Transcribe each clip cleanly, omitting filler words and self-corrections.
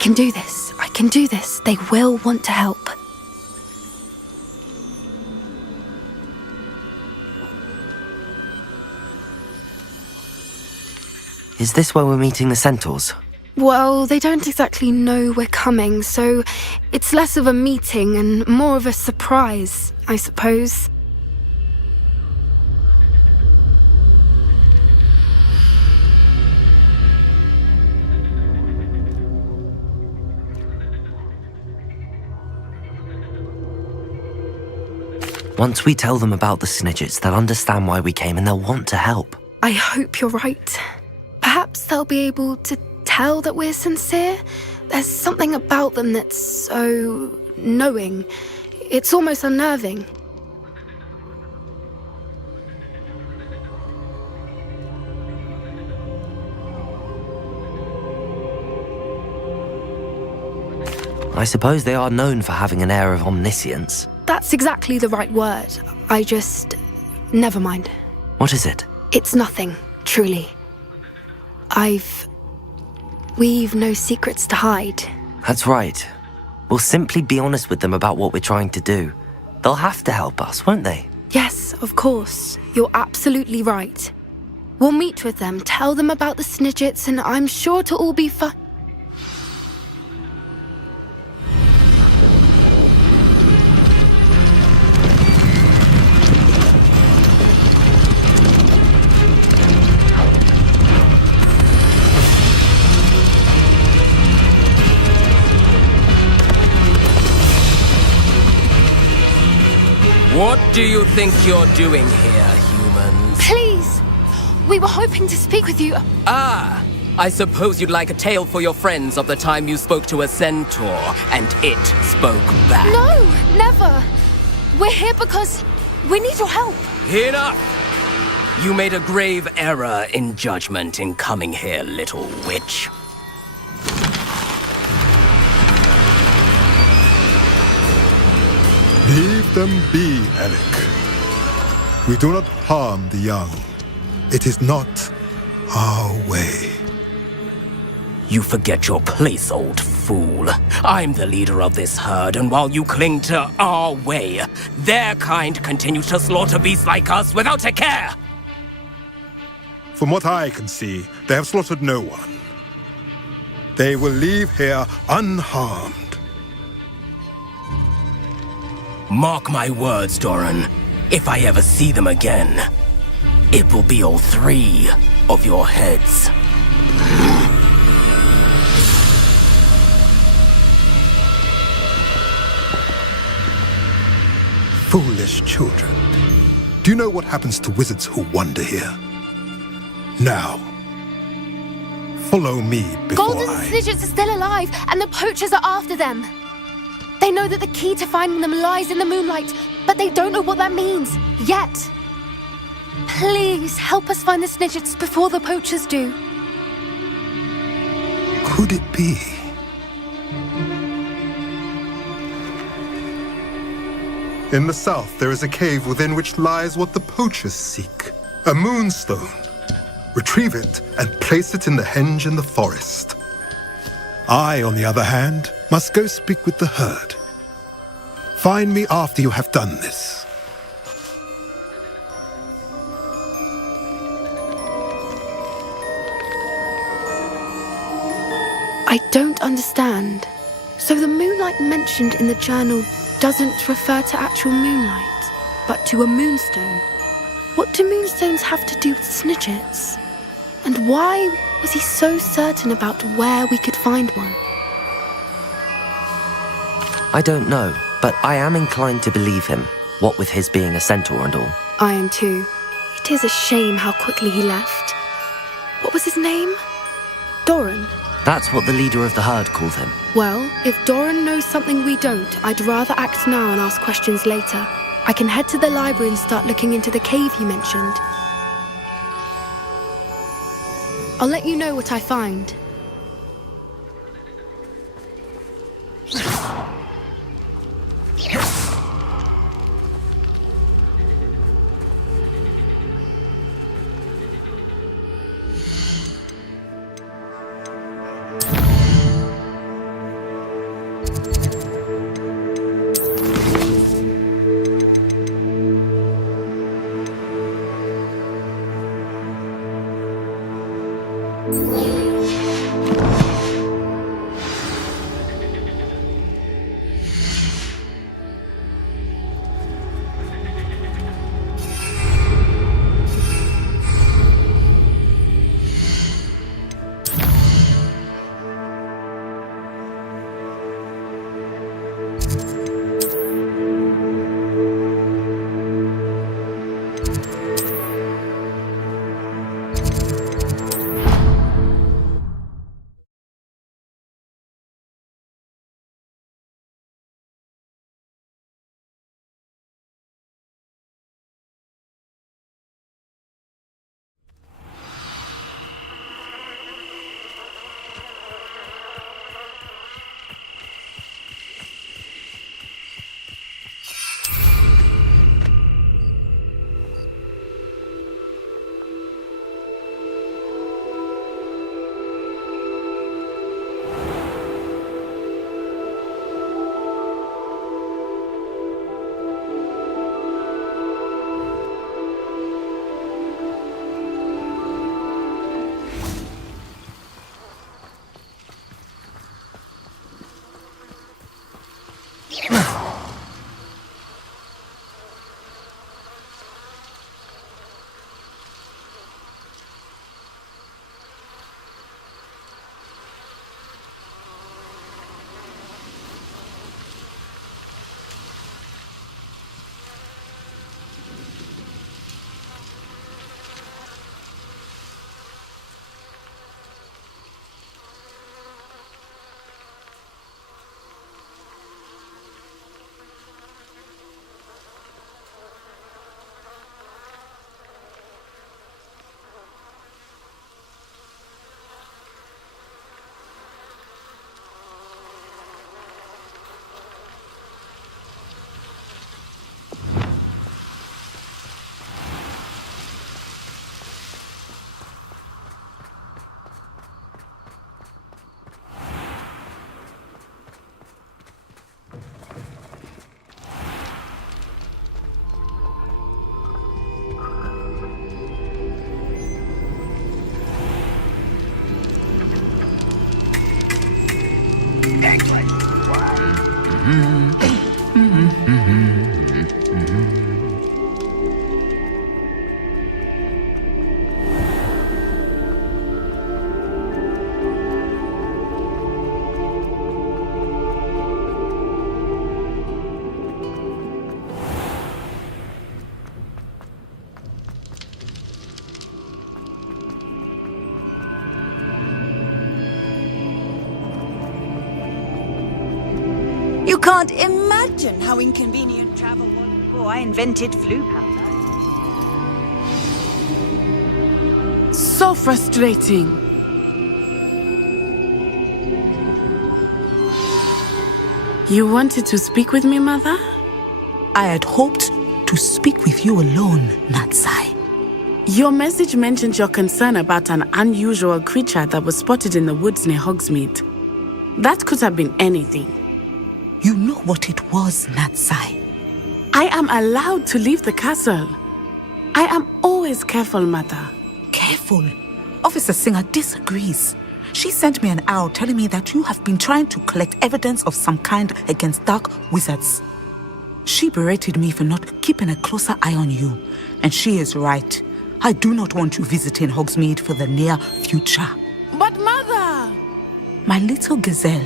can do this. I can do this. They will want to help. Is this where we're meeting the centaurs? Well, they don't exactly know we're coming, so it's less of a meeting and more of a surprise, I suppose. Once we tell them about the Snidgets, they'll understand why we came and they'll want to help. I hope you're right. Perhaps they'll be able to tell that we're sincere. There's something about them that's so knowing. It's almost unnerving. I suppose they are known for having an air of omniscience. That's exactly the right word. Never mind. What is it? It's nothing, truly. We've no secrets to hide. That's right. We'll simply be honest with them about what we're trying to do. They'll have to help us, won't they? Yes, of course. You're absolutely right. We'll meet with them, tell them about the Snidgets, and I'm sure it'll all be fun. What do you think you're doing here, humans? Please! We were hoping to speak with you. Ah! I suppose you'd like a tale for your friends of the time you spoke to a centaur, and it spoke back. No, never! We're here because we need your help. Enough! You made a grave error in judgment in coming here, little witch. Leave them be, Alec. We do not harm the young. It is not our way. You forget your place, old fool. I'm the leader of this herd, and while you cling to our way, their kind continue to slaughter beasts like us without a care! From what I can see, they have slaughtered no one. They will leave here unharmed. Mark my words, Durring. If I ever see them again, it will be all 3 of your heads. Foolish children. Do you know what happens to wizards who wander here? Now, follow me before Golden Snidgets are still alive, and the poachers are after them. They know that the key to finding them lies in the moonlight, but they don't know what that means, yet. Please, help us find the Snidgets before the poachers do. Could it be? In the south, there is a cave within which lies what the poachers seek. A moonstone. Retrieve it and place it in the henge in the forest. I, on the other hand, must go speak with the herd. Find me after you have done this. I don't understand. So the moonlight mentioned in the journal doesn't refer to actual moonlight, but to a moonstone. What do moonstones have to do with Snidgets? And why was he so certain about where we could find one? I don't know, but I am inclined to believe him, what with his being a centaur and all. I am too. It is a shame how quickly he left. What was his name? Durring? That's what the leader of the herd called him. Well, if Durring knows something we don't, I'd rather act now and ask questions later. I can head to the library and start looking into the cave you mentioned. I'll let you know what I find. You can't imagine how inconvenient travel was before I invented flu powder. So frustrating. You wanted to speak with me, Mother? I had hoped to speak with you alone, Natsai. Your message mentioned your concern about an unusual creature that was spotted in the woods near Hogsmeade. That could have been anything. You know what it was, Natsai. I am allowed to leave the castle. I am always careful, Mother. Careful. Officer Singer disagrees. She sent me an owl telling me that you have been trying to collect evidence of some kind against dark wizards. She berated me for not keeping a closer eye on you, and she is right. I do not want you visiting Hogsmeade for the near future. But Mother! My little gazelle,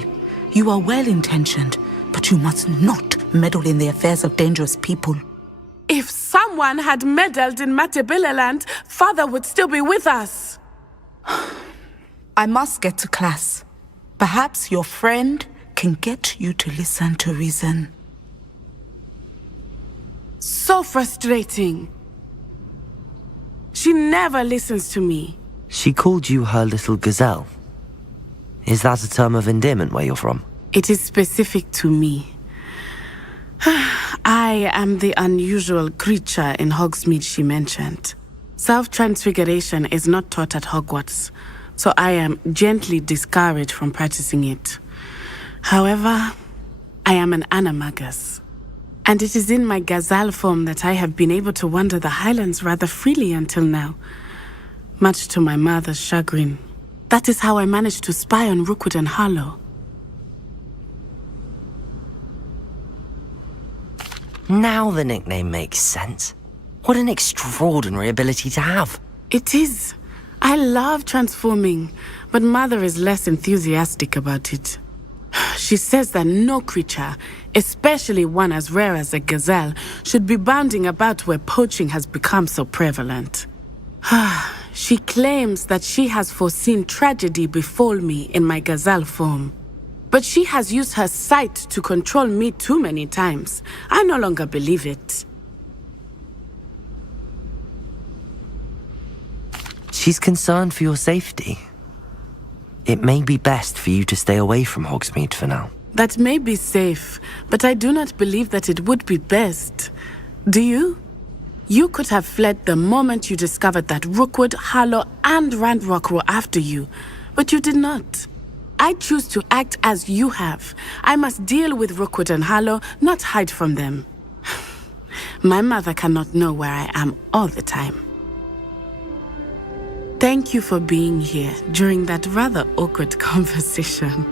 you are well-intentioned, but you must not meddle in the affairs of dangerous people. If someone had meddled in Matabeleland, Father would still be with us. I must get to class. Perhaps your friend can get you to listen to reason. So frustrating. She never listens to me. She called you her little gazelle. Is that a term of endearment where you're from? It is specific to me. I am the unusual creature in Hogsmeade she mentioned. Self-transfiguration is not taught at Hogwarts, so I am gently discouraged from practicing it. However, I am an animagus, and it is in my gazelle form that I have been able to wander the Highlands rather freely until now, much to my mother's chagrin. That is how I managed to spy on Rookwood and Harlow. Now the nickname makes sense. What an extraordinary ability to have. It is. I love transforming, but Mother is less enthusiastic about it. She says that no creature, especially one as rare as a gazelle, should be bounding about where poaching has become so prevalent. She claims that she has foreseen tragedy befall me in my gazelle form. But she has used her sight to control me too many times. I no longer believe it. She's concerned for your safety. It may be best for you to stay away from Hogsmeade for now. That may be safe, but I do not believe that it would be best. Do you? You could have fled the moment you discovered that Rookwood, Harlow, and Randrock were after you, but you did not. I choose to act as you have. I must deal with Rookwood and Harlow, not hide from them. My mother cannot know where I am all the time. Thank you for being here during that rather awkward conversation.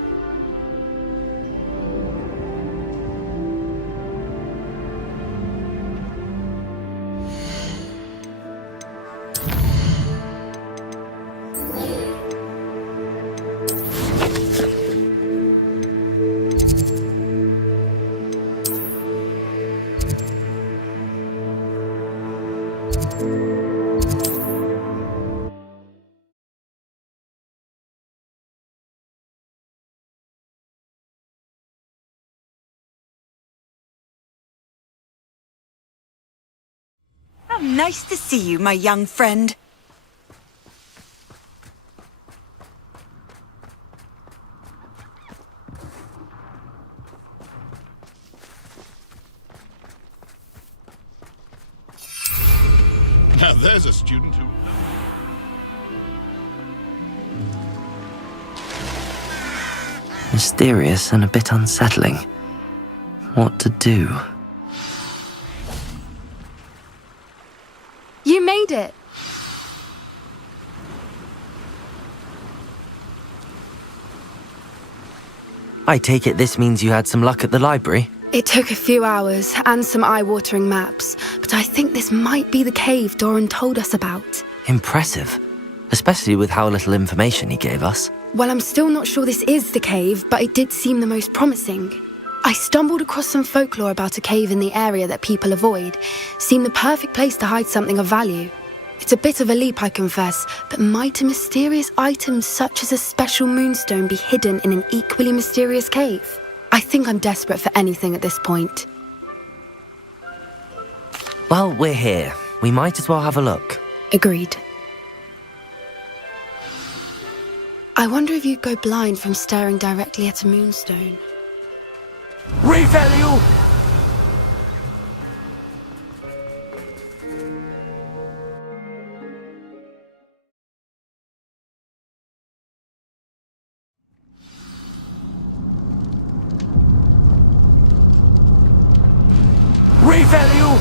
How nice to see you, my young friend. Now there's a student who... Mysterious and a bit unsettling. What to do? You made it! I take it this means you had some luck at the library? It took a few hours and some eye-watering maps, but I think this might be the cave Doran told us about. Impressive. Especially with how little information he gave us. Well, I'm still not sure this is the cave, but it did seem the most promising. I stumbled across some folklore about a cave in the area that people avoid. Seemed the perfect place to hide something of value. It's a bit of a leap, I confess, but might a mysterious item such as a special moonstone be hidden in an equally mysterious cave? I think I'm desperate for anything at this point. Well, we're here. We might as well have a look. Agreed. I wonder if you'd go blind from staring directly at a moonstone. Revalue! Revalue!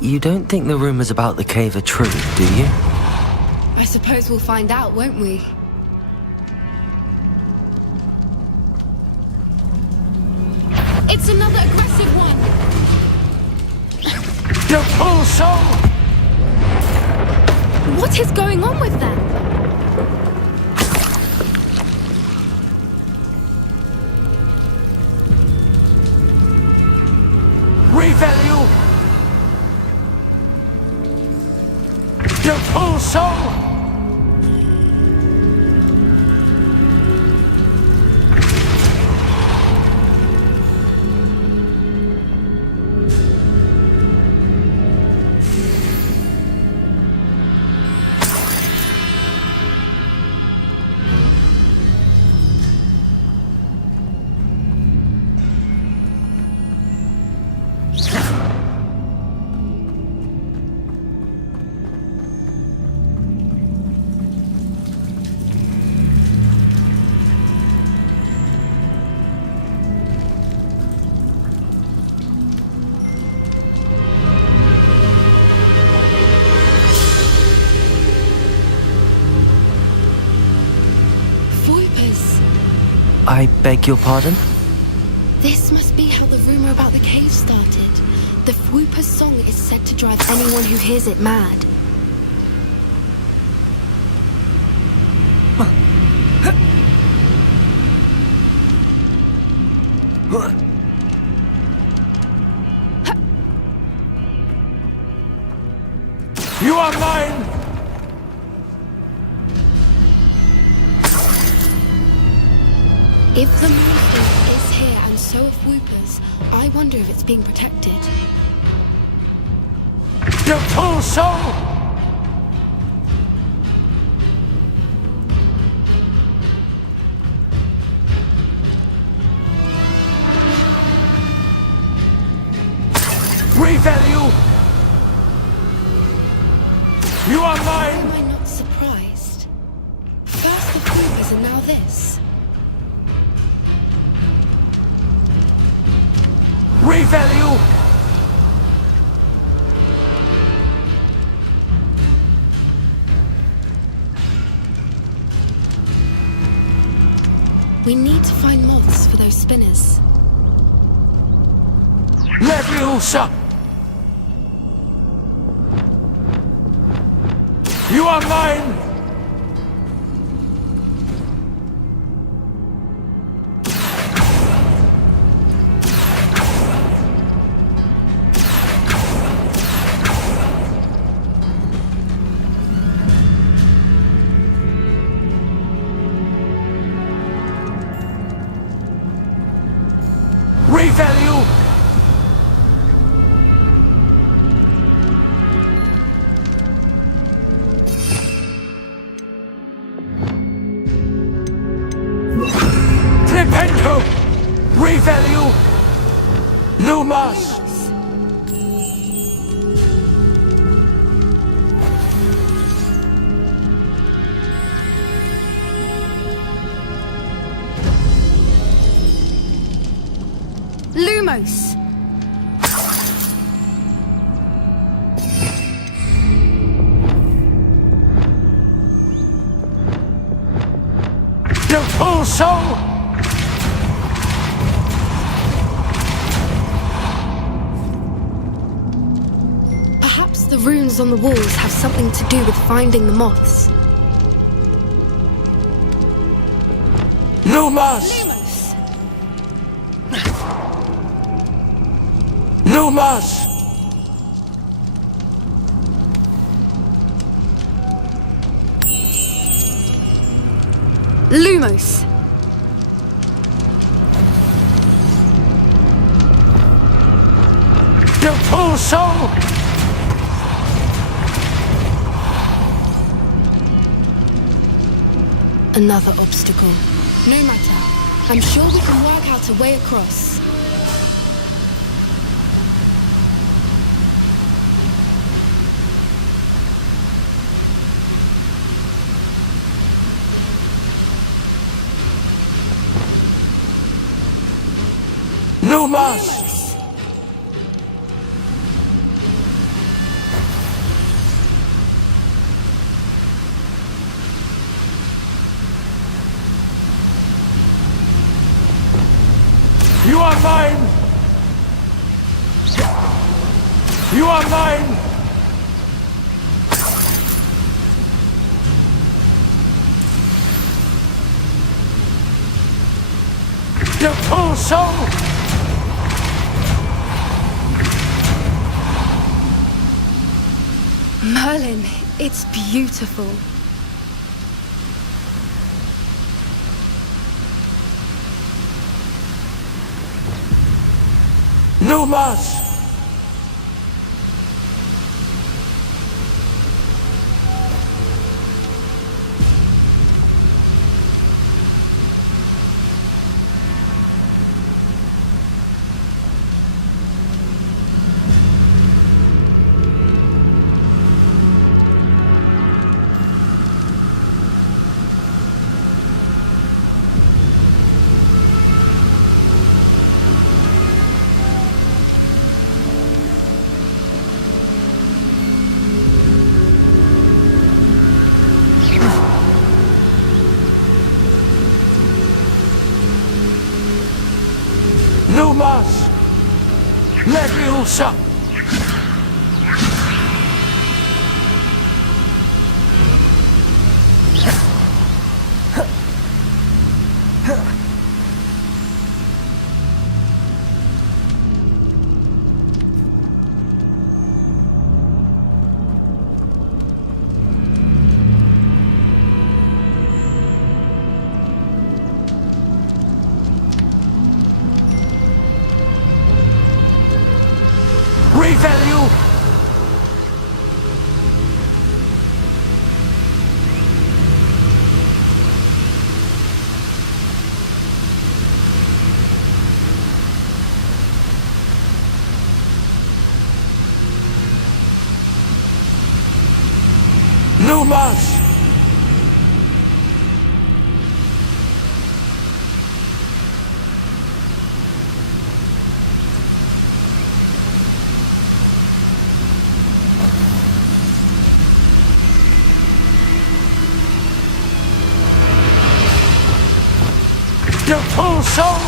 You don't think the rumors about the cave are true, do you? I suppose we'll find out, won't we? It's another aggressive one! The full soul! What is going on with them? Revalue! The full soul! I beg your pardon? This must be how the rumor about the cave started. The Fwooper's song is said to drive anyone who hears it mad. You are mine! If the moonstone is here and so are Fwoopers, I wonder if it's being protected. The full soul! Revalue! You are mine! Am I not surprised? First the Fwoopers and now this. Revalue! We need to find moths for those spinners. Leviosa! You are mine! Revalue! Flipendo! Revalue! Lumos! Lumos! The full soul! Perhaps the runes on the walls have something to do with finding the moths. Lumos! Lumos! Lumos! The full soul! Another obstacle. No matter. I'm sure we can work out a way across. Lumos! You are mine! You are mine! The full soul! Merlin, it's beautiful. Lumos! Lumos! Leviosa! Revalue! Lumos! The full soul!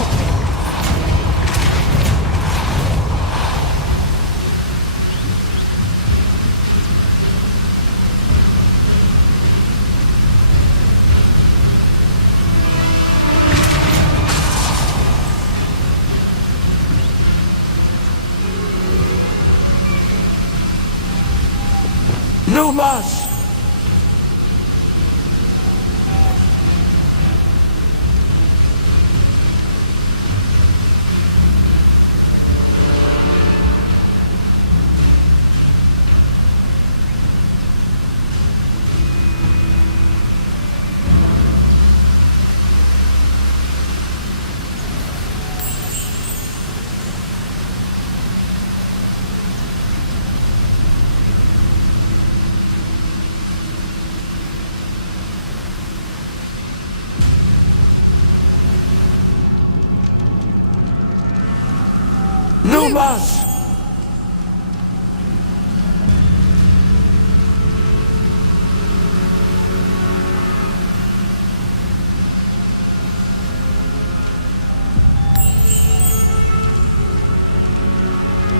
Lumos! Lumos!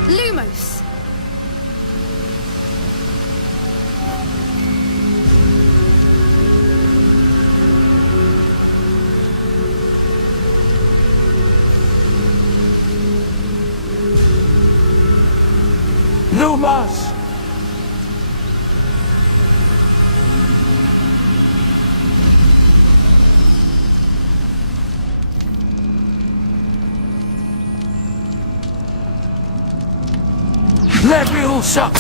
Lumos! Lumos! Leviosa!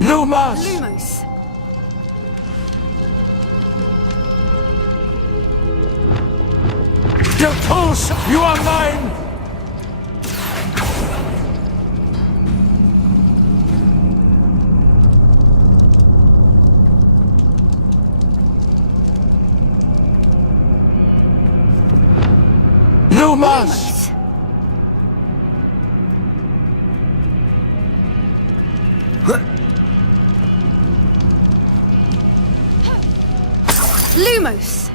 Lumos! Lumos! The pulse! You are mine! Lumos! Lumos!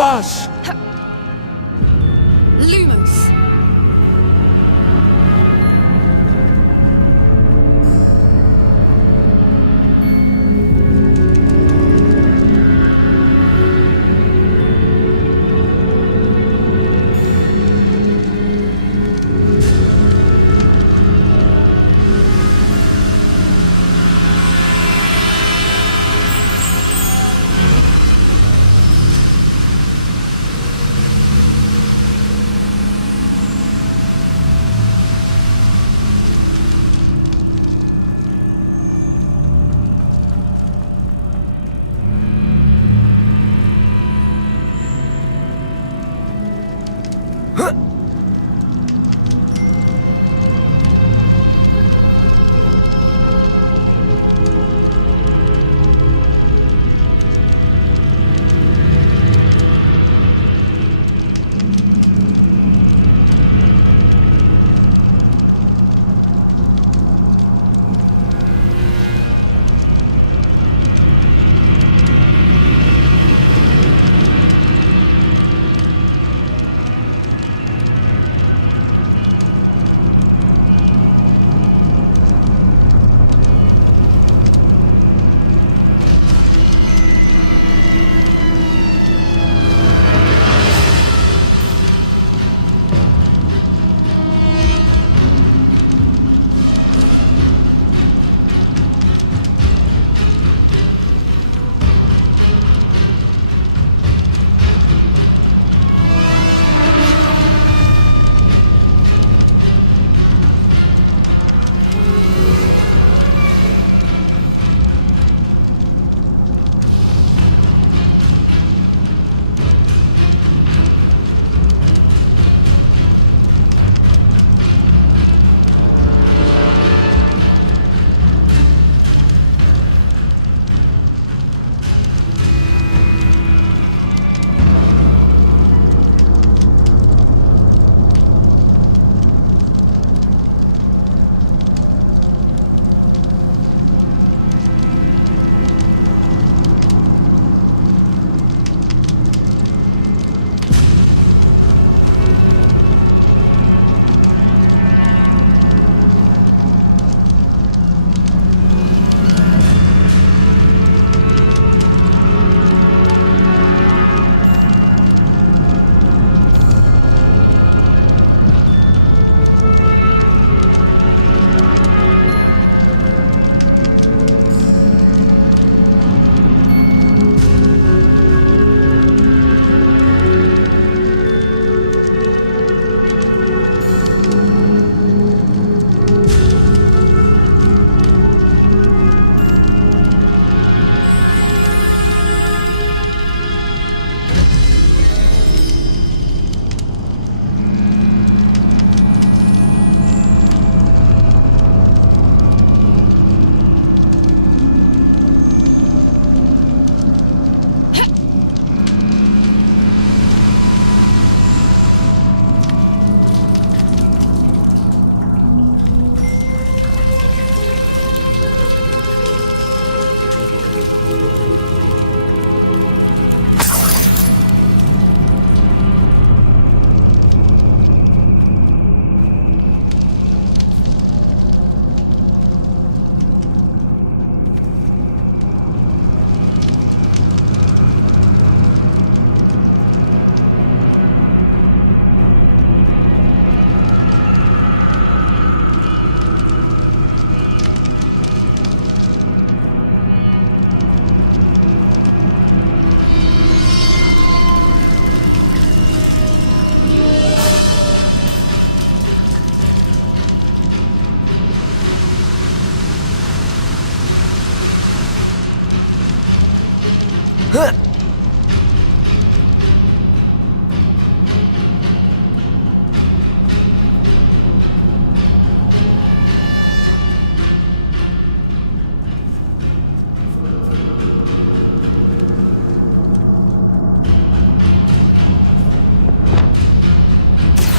Lumos! Lumos.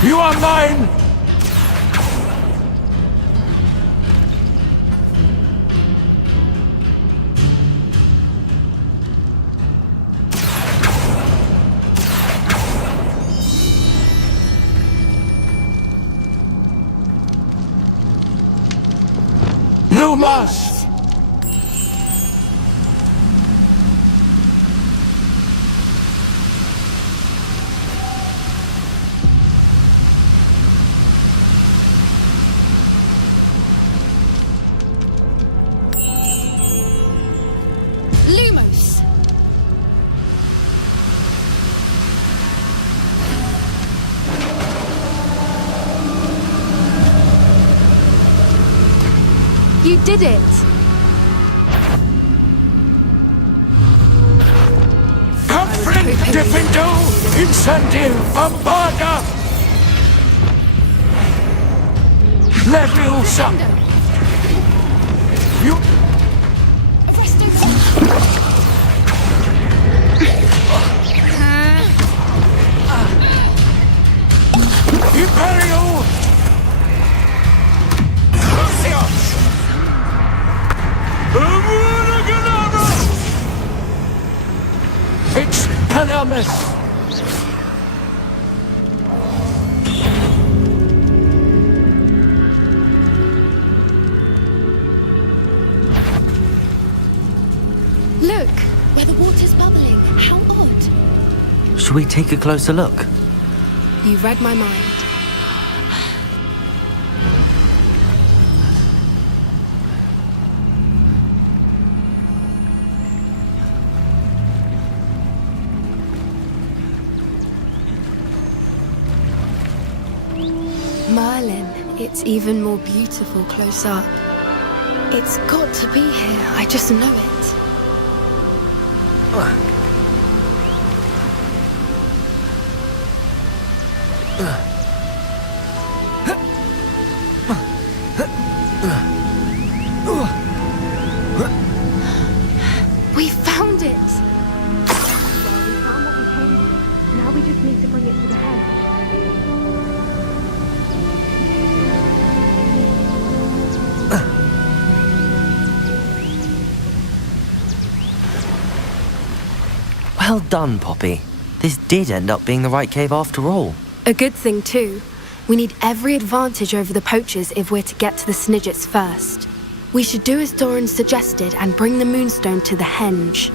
You are mine! must! Lumos! You did it! Conflict Gryffindor! Incentive Bombarda! Leviosa! You... Imperial! It's Panamas! Look, where the water's bubbling. How odd. Should we take a closer look? You read my mind. Merlin, it's even more beautiful close up. It's got to be here, I just know it. We found it! Well, we found what we came for. Now we just need to bring it to the head. Well done, Poppy. This did end up being the right cave after all. A good thing, too. We need every advantage over the poachers if we're to get to the Snidgets first. We should do as Doran suggested and bring the Moonstone to the henge.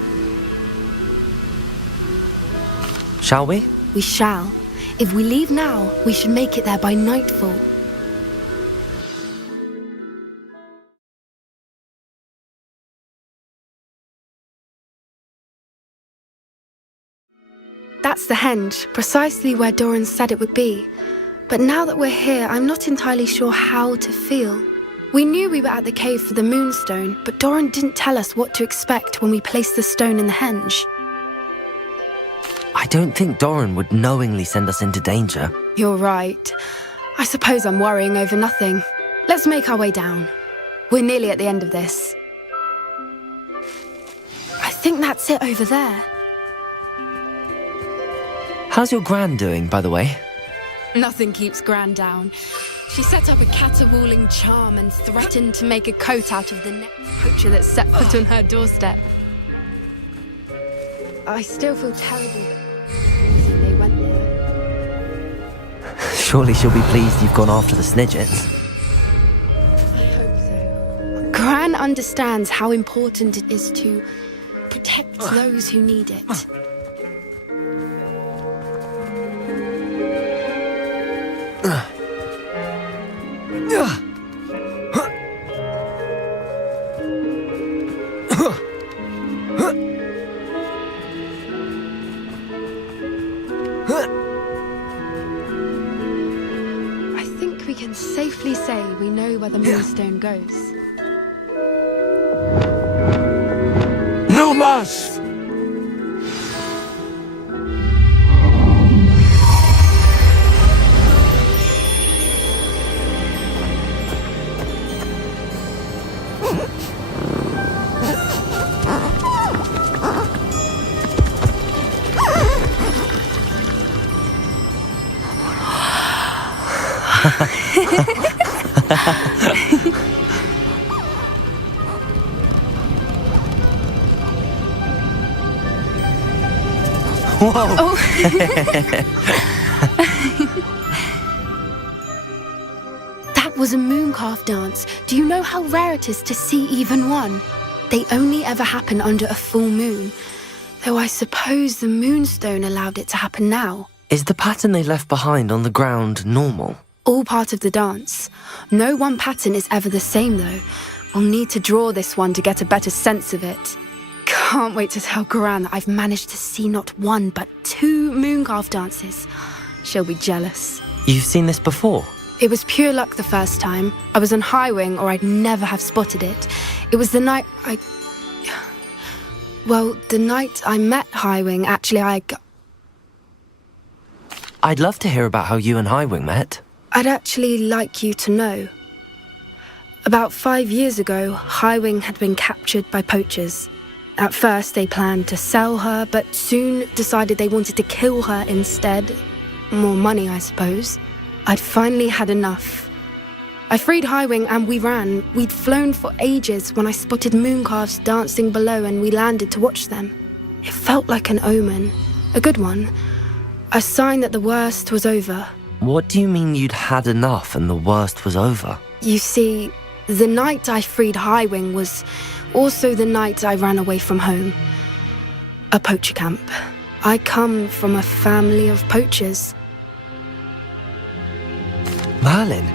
Shall we? We shall. If we leave now, we should make it there by nightfall. That's the henge, precisely where Doran said it would be. But now that we're here, I'm not entirely sure how to feel. We knew we were at the cave for the Moonstone, but Doran didn't tell us what to expect when we placed the stone in the henge. I don't think Doran would knowingly send us into danger. You're right. I suppose I'm worrying over nothing. Let's make our way down. We're nearly at the end of this. I think that's it over there. How's your Gran doing, by the way? Nothing keeps Gran down. She set up a caterwauling charm and threatened to make a coat out of the next poacher that set foot on her doorstep. I still feel terrible that they went there. Surely she'll be pleased you've gone after the Snidgets. I hope so. Gran understands how important it is to protect those who need it. I think we can safely say we know where the Moonstone goes. Lumos! Whoa! That was a mooncalf dance. Do you know how rare it is to see even one? They only ever happen under a full moon. Though I suppose the moonstone allowed it to happen now. Is the pattern they left behind on the ground normal? All part of the dance. No one pattern is ever the same though. We'll need to draw this one to get a better sense of it. Can't wait to tell Gran that I've managed to see not one but 2 mooncalf dances. She'll be jealous. You've seen this before? It was pure luck the first time. I was on Highwing or I'd never have spotted it. It was the night the night I met Highwing, actually I'd love to hear about how you and Highwing met. I'd actually like you to know. About 5 years ago, Highwing had been captured by poachers. At first, they planned to sell her, but soon decided they wanted to kill her instead. More money, I suppose. I'd finally had enough. I freed Highwing and we ran. We'd flown for ages when I spotted mooncalves dancing below and we landed to watch them. It felt like an omen. A good one. A sign that the worst was over. What do you mean you'd had enough and the worst was over? You see, the night I freed Highwing was also the night I ran away from home. A poacher camp. I come from a family of poachers. Merlin?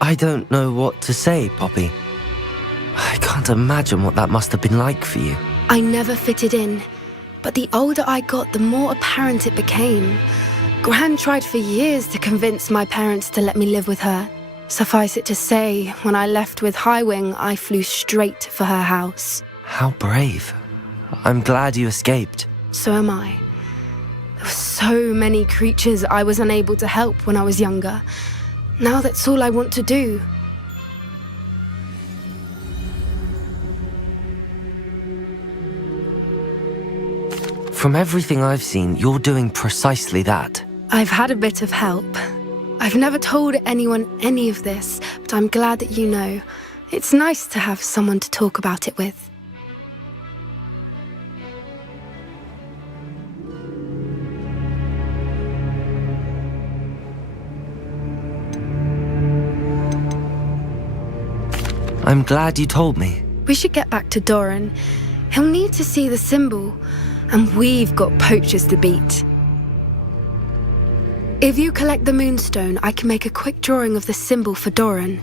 I don't know what to say, Poppy. I can't imagine what that must have been like for you. I never fitted in, but the older I got, the more apparent it became. Gran tried for years to convince my parents to let me live with her. Suffice it to say, when I left with Highwing, I flew straight for her house. How brave. I'm glad you escaped. So am I. There were so many creatures I was unable to help when I was younger. Now that's all I want to do. From everything I've seen, you're doing precisely that. I've had a bit of help. I've never told anyone any of this, but I'm glad that you know. It's nice to have someone to talk about it with. I'm glad you told me. We should get back to Doran. He'll need to see the symbol, and we've got poachers to beat. If you collect the moonstone, I can make a quick drawing of the symbol for Doran.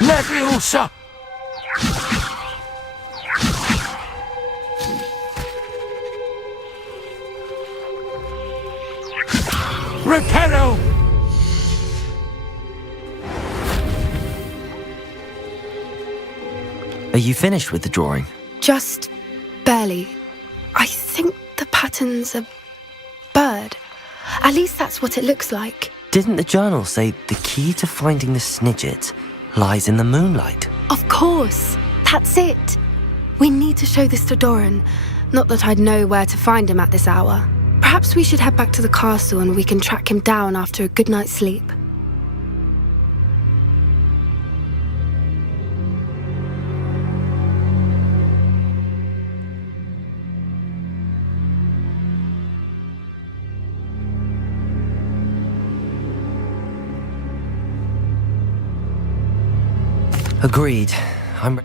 Leviosa! Repello! Are you finished with the drawing? Just barely. I think the pattern's a bird. At least that's what it looks like. Didn't the journal say the key to finding the Snidget lies in the moonlight? Of course. That's it. We need to show this to Doran. Not that I'd know where to find him at this hour. Perhaps we should head back to the castle and we can track him down after a good night's sleep. Agreed. I'm...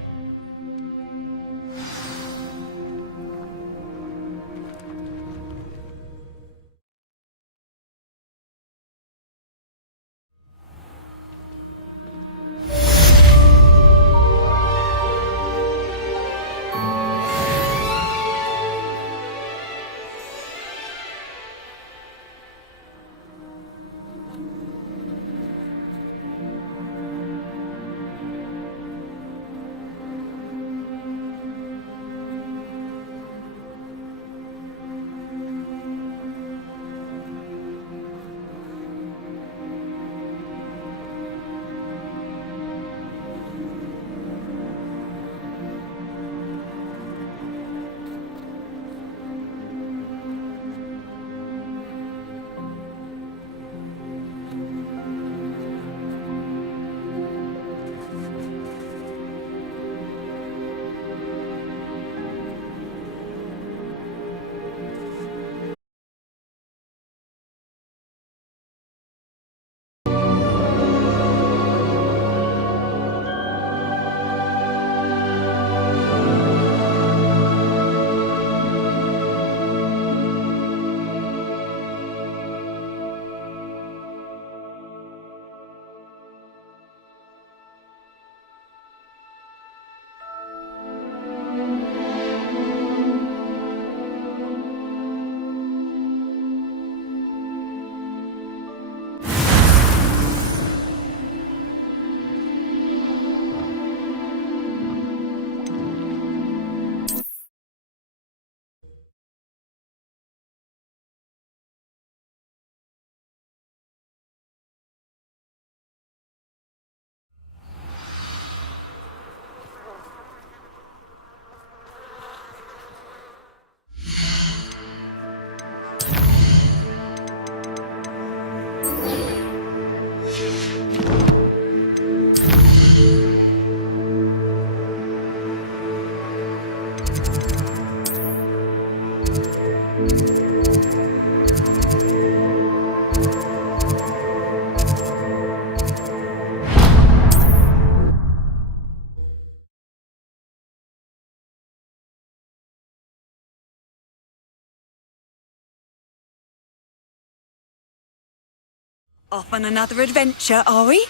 Off on another adventure, are we?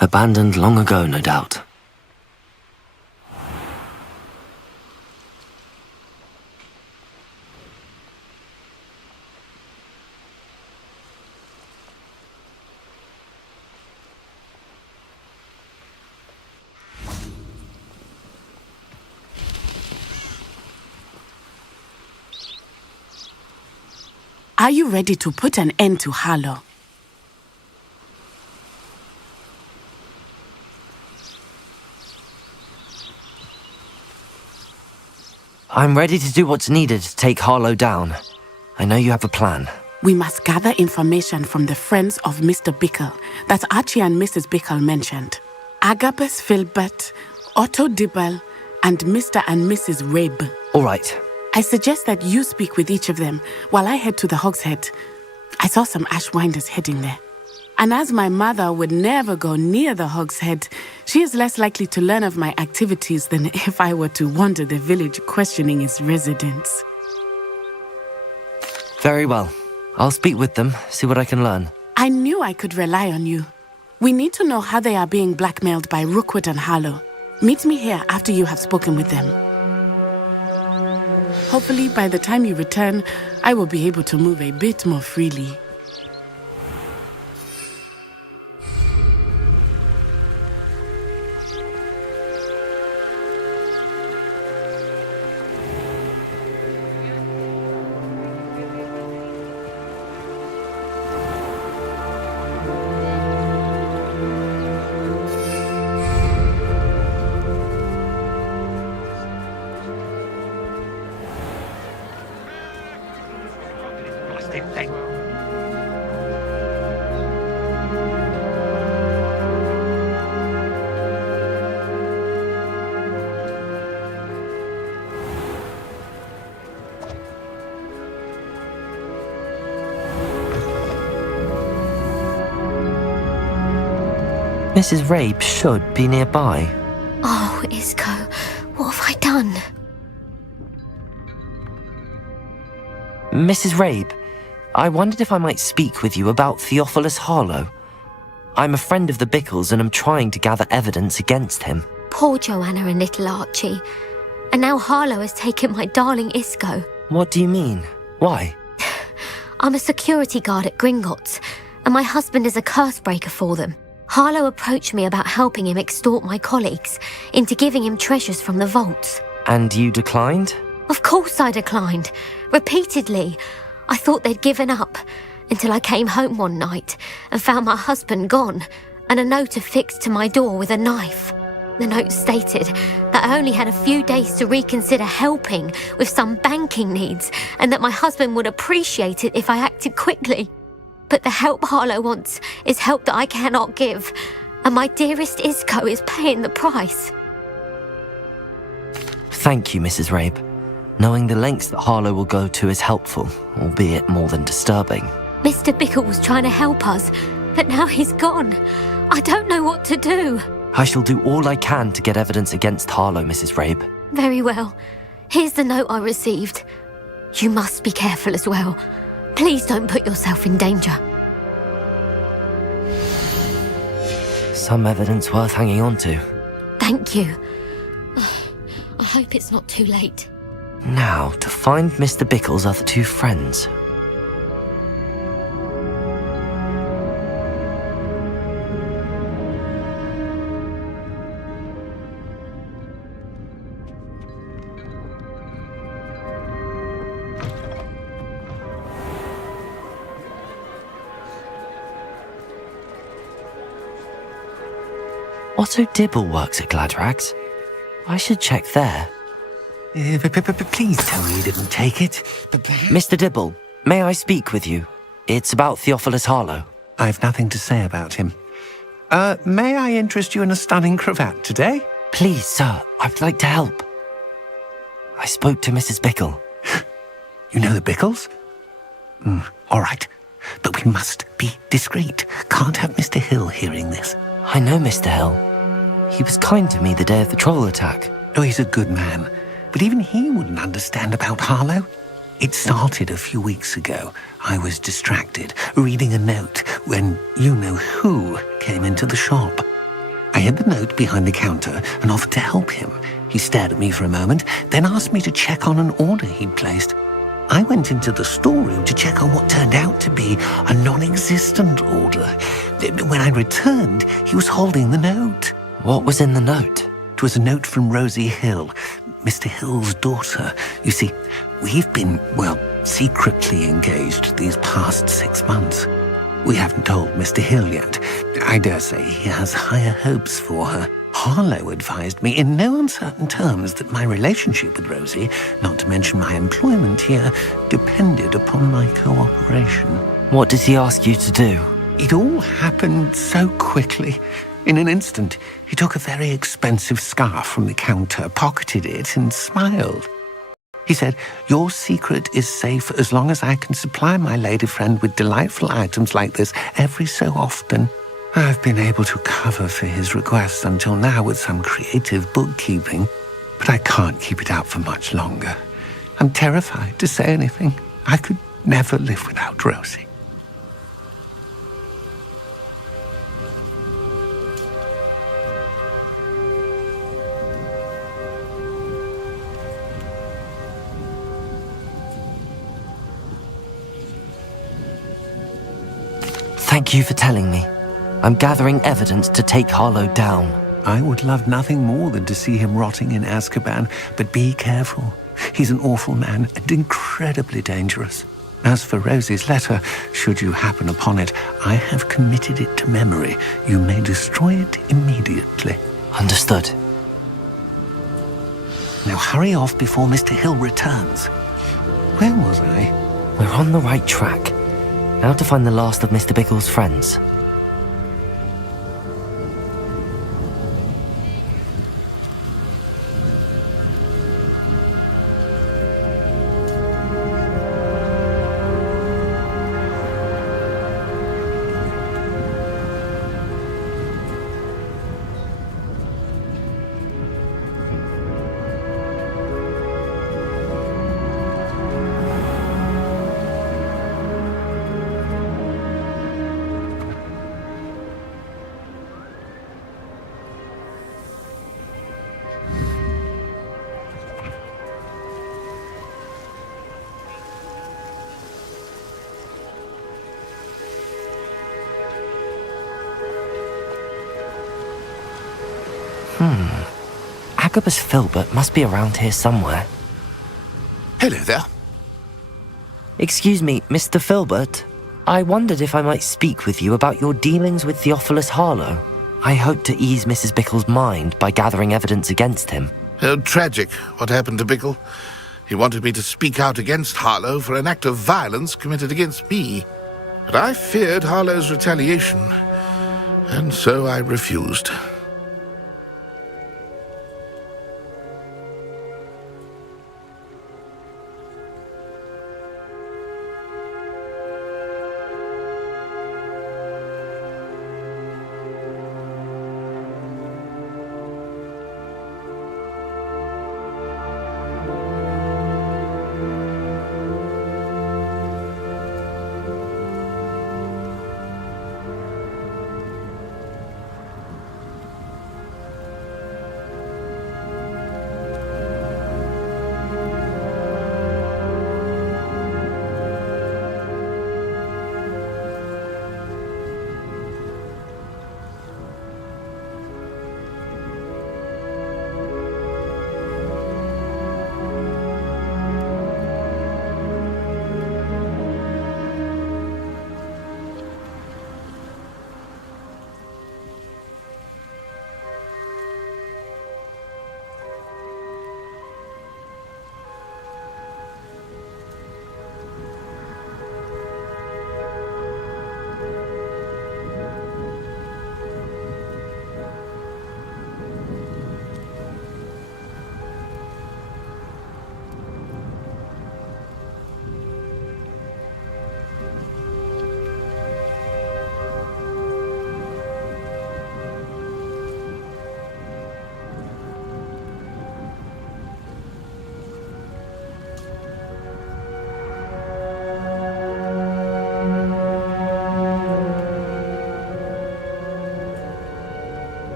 Abandoned long ago, no doubt. Are you ready to put an end to Harlow? I'm ready to do what's needed to take Harlow down. I know you have a plan. We must gather information from the friends of Mr. Bickle that Archie and Mrs. Bickle mentioned. Agabus Filbert, Otto Dibble, and Mr. and Mrs. Rabe. All right. I suggest that you speak with each of them while I head to the Hogshead. I saw some Ashwinders heading there. And as my mother would never go near the Hogshead, she is less likely to learn of my activities than if I were to wander the village questioning its residents. Very well. I'll speak with them, see what I can learn. I knew I could rely on you. We need to know how they are being blackmailed by Rookwood and Harlow. Meet me here after you have spoken with them. Hopefully, by the time you return, I will be able to move a bit more freely. Mrs. Rabe should be nearby. Oh, Isco, what have I done? Mrs. Rabe, I wondered if I might speak with you about Theophilus Harlow. I'm a friend of the Bickles and am trying to gather evidence against him. Poor Joanna and little Archie. And now Harlow has taken my darling Isco. What do you mean? Why? I'm a security guard at Gringotts, and my husband is a curse breaker for them. Harlow approached me about helping him extort my colleagues into giving him treasures from the vaults. And you declined? Of course I declined. Repeatedly. I thought they'd given up until I came home one night and found my husband gone and a note affixed to my door with a knife. The note stated that I only had a few days to reconsider helping with some banking needs and that my husband would appreciate it if I acted quickly. But the help Harlow wants is help that I cannot give, and my dearest Isco is paying the price. Thank you, Mrs. Rabe. Knowing the lengths that Harlow will go to is helpful, albeit more than disturbing. Mr. Bickle was trying to help us, but now he's gone. I don't know what to do. I shall do all I can to get evidence against Harlow, Mrs. Rabe. Very well. Here's the note I received. You must be careful as well. Please don't put yourself in danger. Some evidence worth hanging on to. Thank you. I hope it's not too late. Now, to find Mr. Bickle's other two friends. Otto Dibble works at Gladrags. I should check there. Please tell me you didn't take it. Mr. Dibble, may I speak with you? It's about Theophilus Harlow. I've nothing to say about him. May I interest you in a stunning cravat today? Please, sir, I'd like to help. I spoke to Mrs. Bickle. You know the Bickles? All right, but we must be discreet. Can't have Mr. Hill hearing this. I know Mr. Hill. He was kind to me the day of the troll attack. Oh, he's a good man. But even he wouldn't understand about Harlow. It started a few weeks ago. I was distracted, reading a note, when you-know-who came into the shop. I hid the note behind the counter and offered to help him. He stared at me for a moment, then asked me to check on an order he'd placed. I went into the storeroom to check on what turned out to be a non-existent order. When I returned, he was holding the note. What was in the note? It was a note from Rosie Hill, Mr. Hill's daughter. You see, we've been, secretly engaged these past 6 months. We haven't told Mr. Hill yet. I dare say he has higher hopes for her. Harlow advised me in no uncertain terms that my relationship with Rosie, not to mention my employment here, depended upon my cooperation. What did he ask you to do? It all happened so quickly. In an instant, he took a very expensive scarf from the counter, pocketed it, and smiled. He said, "Your secret is safe as long as I can supply my lady friend with delightful items like this every so often." I've been able to cover for his request until now with some creative bookkeeping, but I can't keep it out for much longer. I'm terrified to say anything. I could never live without Rosie. Thank you for telling me. I'm gathering evidence to take Harlow down. I would love nothing more than to see him rotting in Azkaban, but be careful. He's an awful man and incredibly dangerous. As for Rosie's letter, should you happen upon it, I have committed it to memory. You may destroy it immediately. Understood. Now hurry off before Mr. Hill returns. Where was I? We're on the right track. Now to find the last of Mr. Bickle's friends. Agabus Filbert must be around here somewhere. Hello there. Excuse me, Mr. Filbert. I wondered if I might speak with you about your dealings with Theophilus Harlow. I hope to ease Mrs. Bickle's mind by gathering evidence against him. Oh, tragic what happened to Bickle. He wanted me to speak out against Harlow for an act of violence committed against me. But I feared Harlow's retaliation, and so I refused.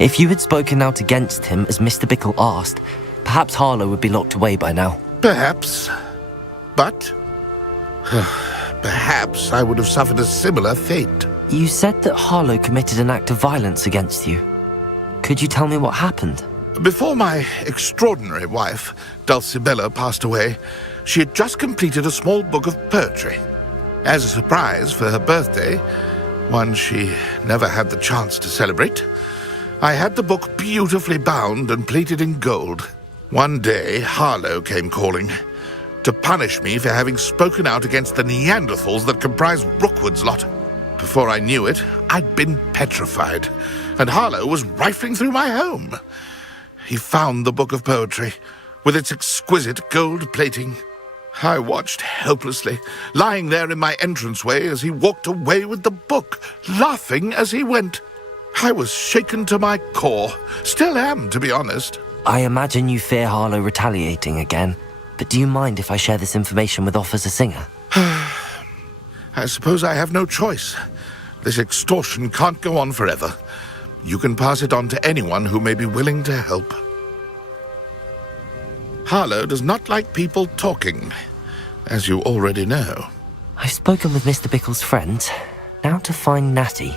If you had spoken out against him as Mr. Bickle asked, perhaps Harlow would be locked away by now. Perhaps. But perhaps I would have suffered a similar fate. You said that Harlow committed an act of violence against you. Could you tell me what happened? Before my extraordinary wife, Dulcibella, passed away, she had just completed a small book of poetry. As a surprise for her birthday, one she never had the chance to celebrate, I had the book beautifully bound and plated in gold. One day, Harlow came calling to punish me for having spoken out against the Neanderthals that comprise Rookwood's lot. Before I knew it, I'd been petrified, and Harlow was rifling through my home. He found the book of poetry, with its exquisite gold plating. I watched helplessly, lying there in my entranceway as he walked away with the book, laughing as he went. I was shaken to my core. Still am, to be honest. I imagine you fear Harlow retaliating again, but do you mind if I share this information with Officer Singer? I suppose I have no choice. This extortion can't go on forever. You can pass it on to anyone who may be willing to help. Harlow does not like people talking, as you already know. I've spoken with Mr. Bickle's friends. Now to find Natty.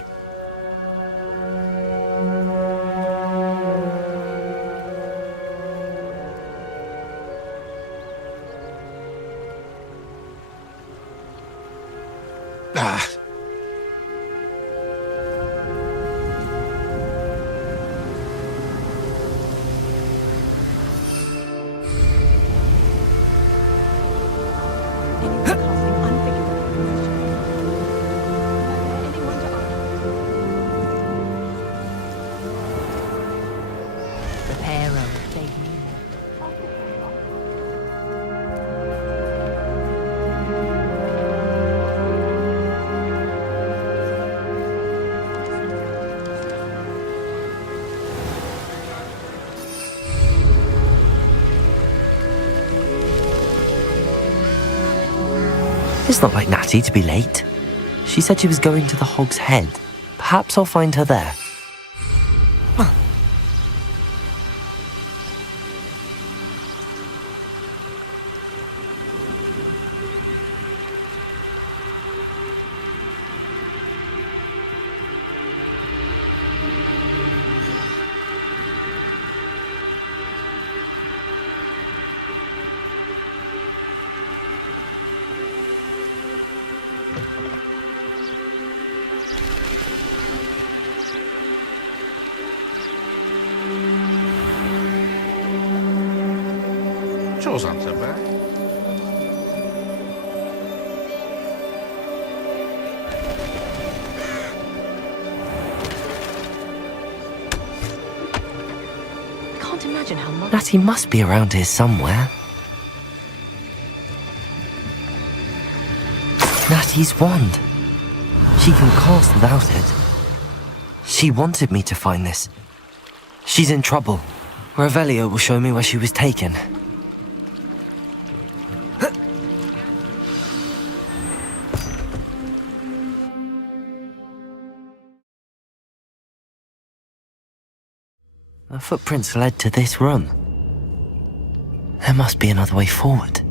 It's not like Natty to be late. She said she was going to the Hog's Head. Perhaps I'll find her there. Chores aren't so bad. Can't imagine how much. Natty must be around here somewhere. Natty's wand. She can cast without it. She wanted me to find this. She's in trouble. Revelio will show me where she was taken. The footprints led to this room. There must be another way forward.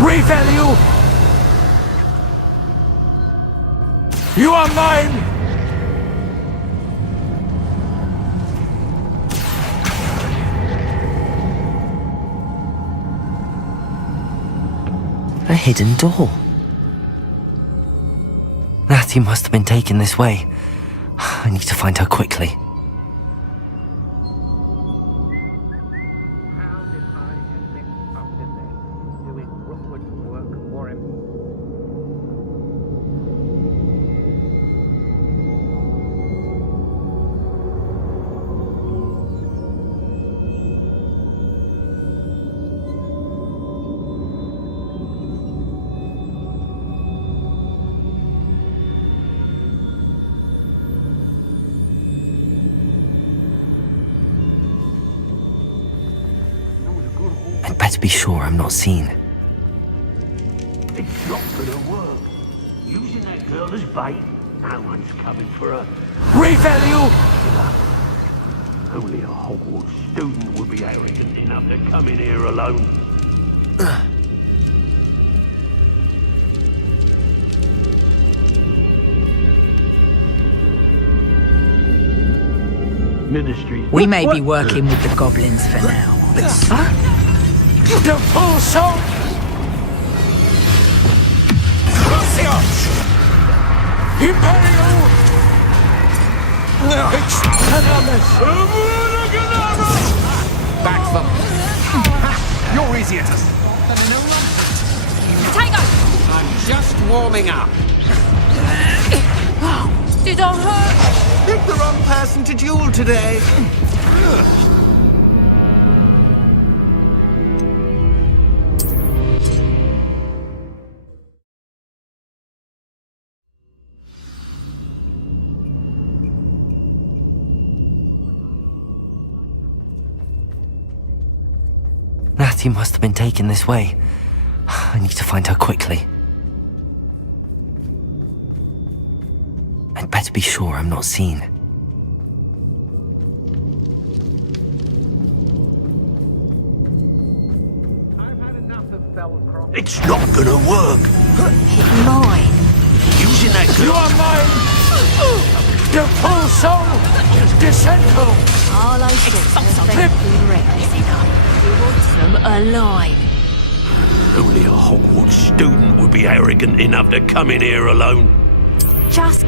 Revelio! You are mine! A hidden door. Natty must have been taken this way. I need to find her quickly. I'd better be sure I'm not seen. It's not gonna work. Using that girl as bait, no one's coming for her. Revalue! Only a Hogwarts student would be arrogant enough to come in here alone. Ministry. We may be working with the goblins for now. The full soul! Imperial! Exterminatus! Back them. You're easy at us. Potato! I'm just warming up. Did I hurt? Picked the wrong person to duel today. Natty must have been taken this way. I need to find her quickly. I'd better be sure I'm not seen. It's not gonna work. Mine. Using that You girl. are mine! The full soul! Descendo! All I did was Flip. reckless enough. You want them alive. Only a Hogwarts student would be arrogant enough to come in here alone. Just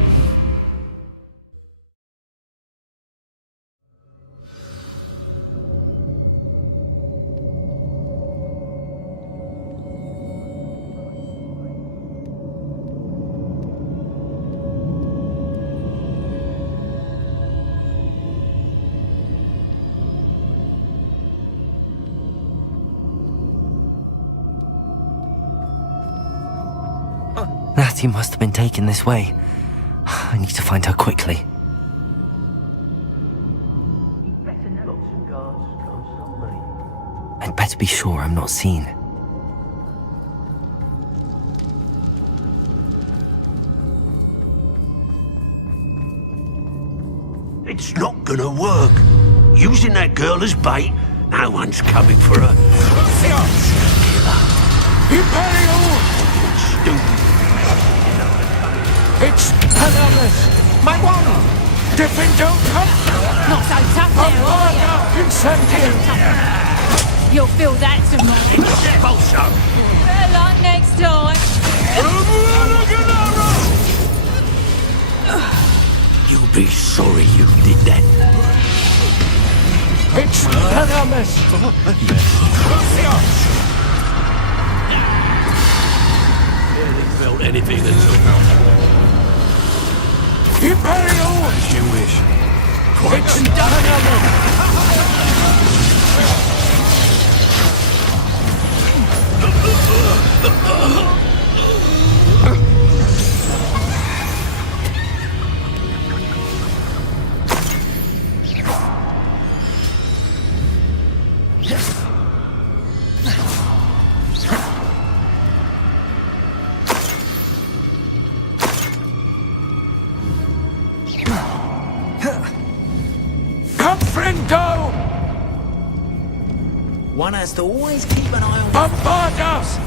Natty must have been taken this way. I need to find her quickly. I'd better be sure I'm not seen. It's not gonna work. Using that girl as bait, no one's coming for her. Imperial! Student. Exterminatus! My one! Gryffindor come! not so tough now, are you? Incendium! You'll feel that tomorrow. Expulso. Better luck next time. You'll be sorry you did that. Exterminatus! Barely felt anything at all. Imperial! As you wish. Exterminatus! Gryffindor! One has to always keep an eye on... Bombardas!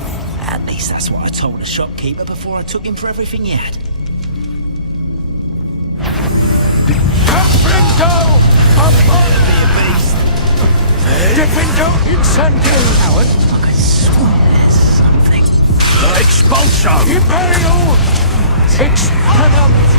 At least that's what I told the shopkeeper before I took him for everything he had. Gryffindor! Bombardas! Be a beast. Gryffindor Incendium! Howard, I could swear there's something. Expulso. Imperial! Exterminatus!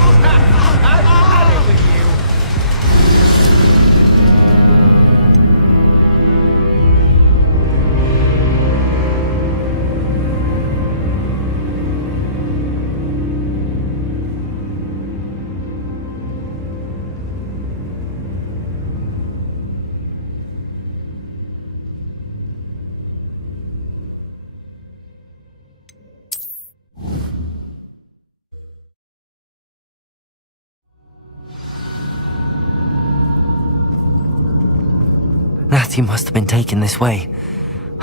Natty must have been taken this way.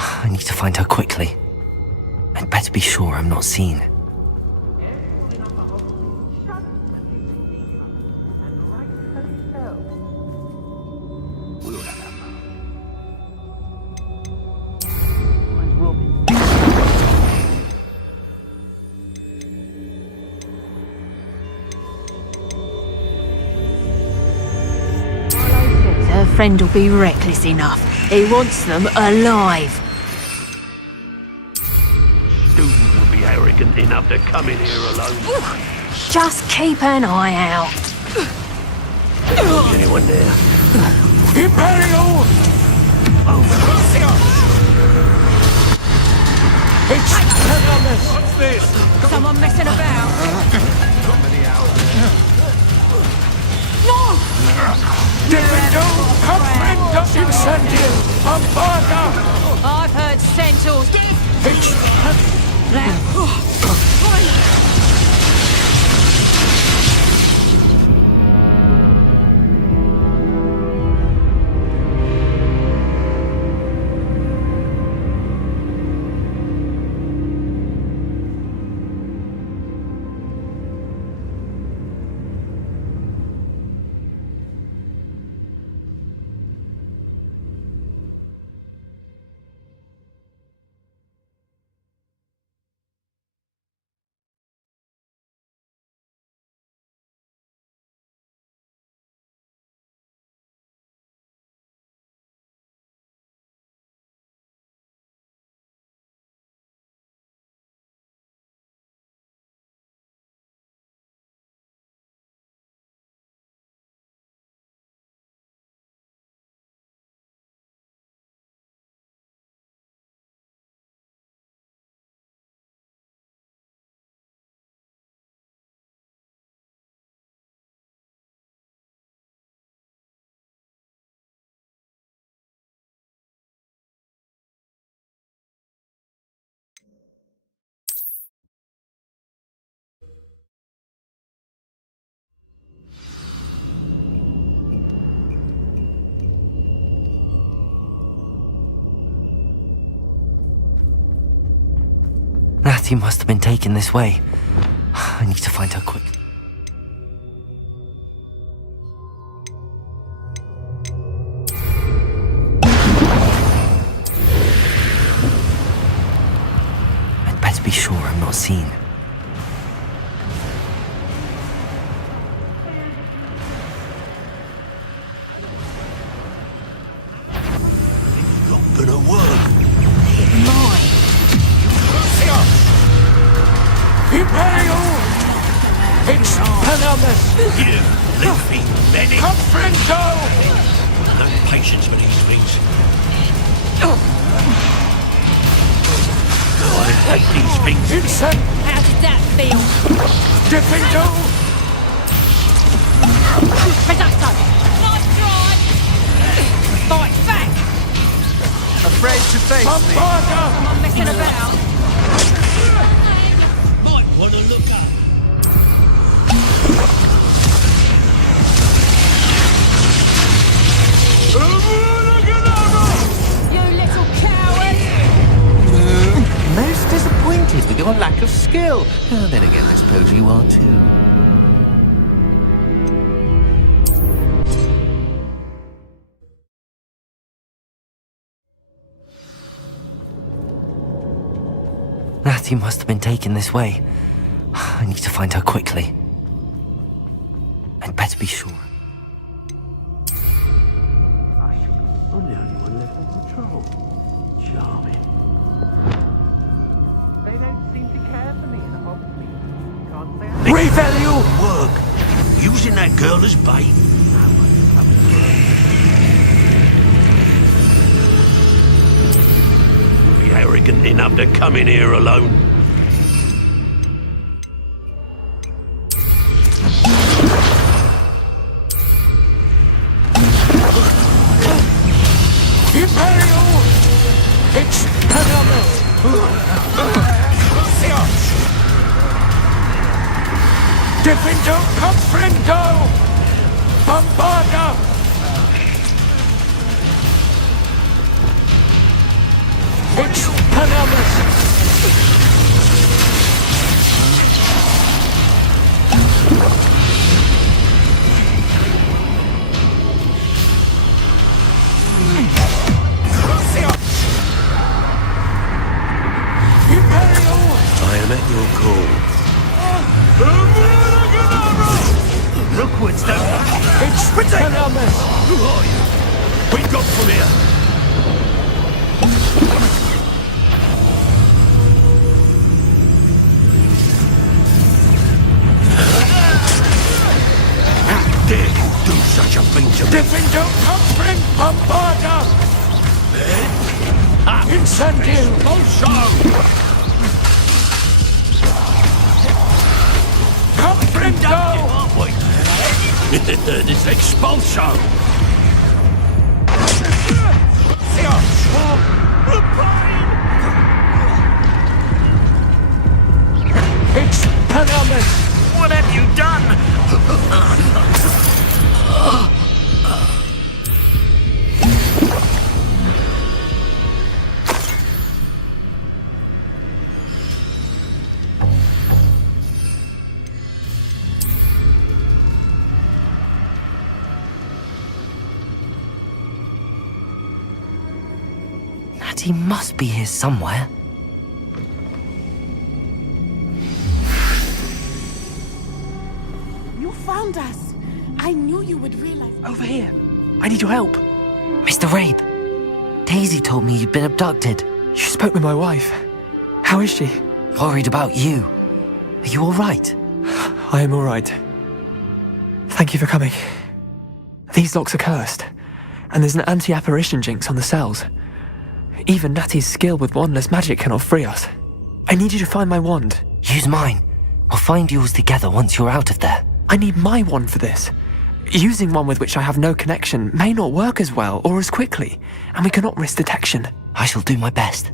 I need to find her quickly. I'd better be sure I'm not seen. Her friend will be reckless enough. He wants them alive. Student will be arrogant enough to come in here alone. Just keep an eye out. Is anyone there? Imperial! It's Pegasus! What's this? Someone messing about? Gryffindor! Comprendo! Incendium! Bombarda! I've heard centaurs. Natty must have been taken this way. I need to find her quick. I'd better be sure I'm not seen. It's not gonna work. It might. Imperial! It's Pegasus! You leafy medic! Comprendo! No patience for these things. I hate these things. How did that feel? Gryffindor! Risotto! Nice try! Fight back! Afraid to face me. Bombarda! Someone messing about? Might want to look up. You little coward! Most disappointed with your lack of skill. Then again, I suppose you are too. Natty must have been taken this way. I need to find her quickly. I'd better be sure. I'm the only one left on patrol. Charming. They don't seem to care for me in Hogsmeade. Can't say I... Revalue! Work. Using that girl as bait. Be arrogant enough to come in here alone. Imperial! It's Pegasus! Gryffindor! Comprendo! Bombarda! We got from here. How dare you do such a thing to me? Gryffindor, Humphrey, Bombarda! Incendio! Also! This expulso! Expelliarmus! What have you done? He must be here somewhere. You found us. I knew you would realize. Over here. I need your help. Mr. Rabe, Daisy told me you'd been abducted. You spoke with my wife. How is she? Worried about you. Are you all right? I am all right. Thank you for coming. These locks are cursed, and there's an anti-apparition jinx on the cells. Even Natty's skill with wandless magic cannot free us. I need you to find my wand. Use mine. We'll find yours together once you're out of there. I need my wand for this. Using one with which I have no connection may not work as well or as quickly, and we cannot risk detection. I shall do my best.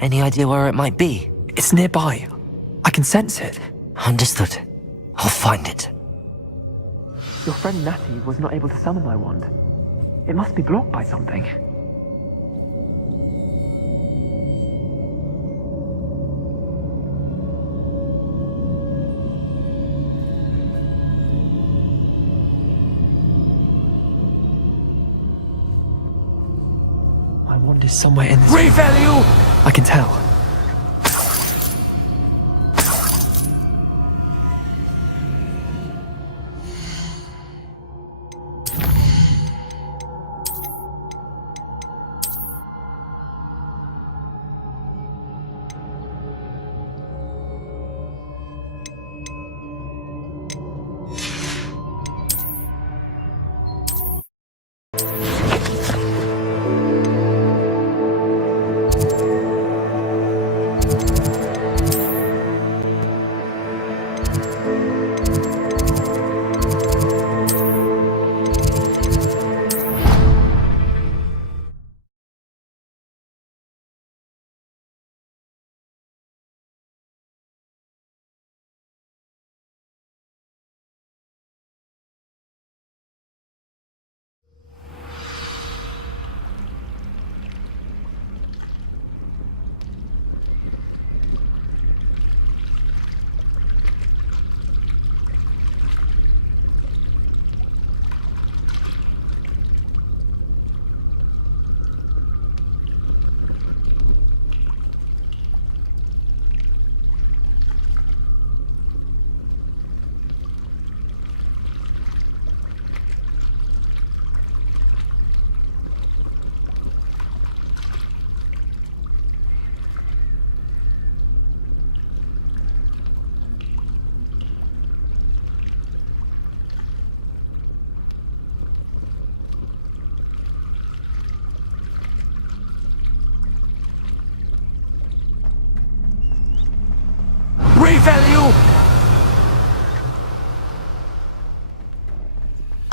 Any idea where it might be? It's nearby. I can sense it. Understood. I'll find it. Your friend Natty was not able to summon my wand. It must be blocked by something. My wand is somewhere in this... Revalue! I can tell. Revalue!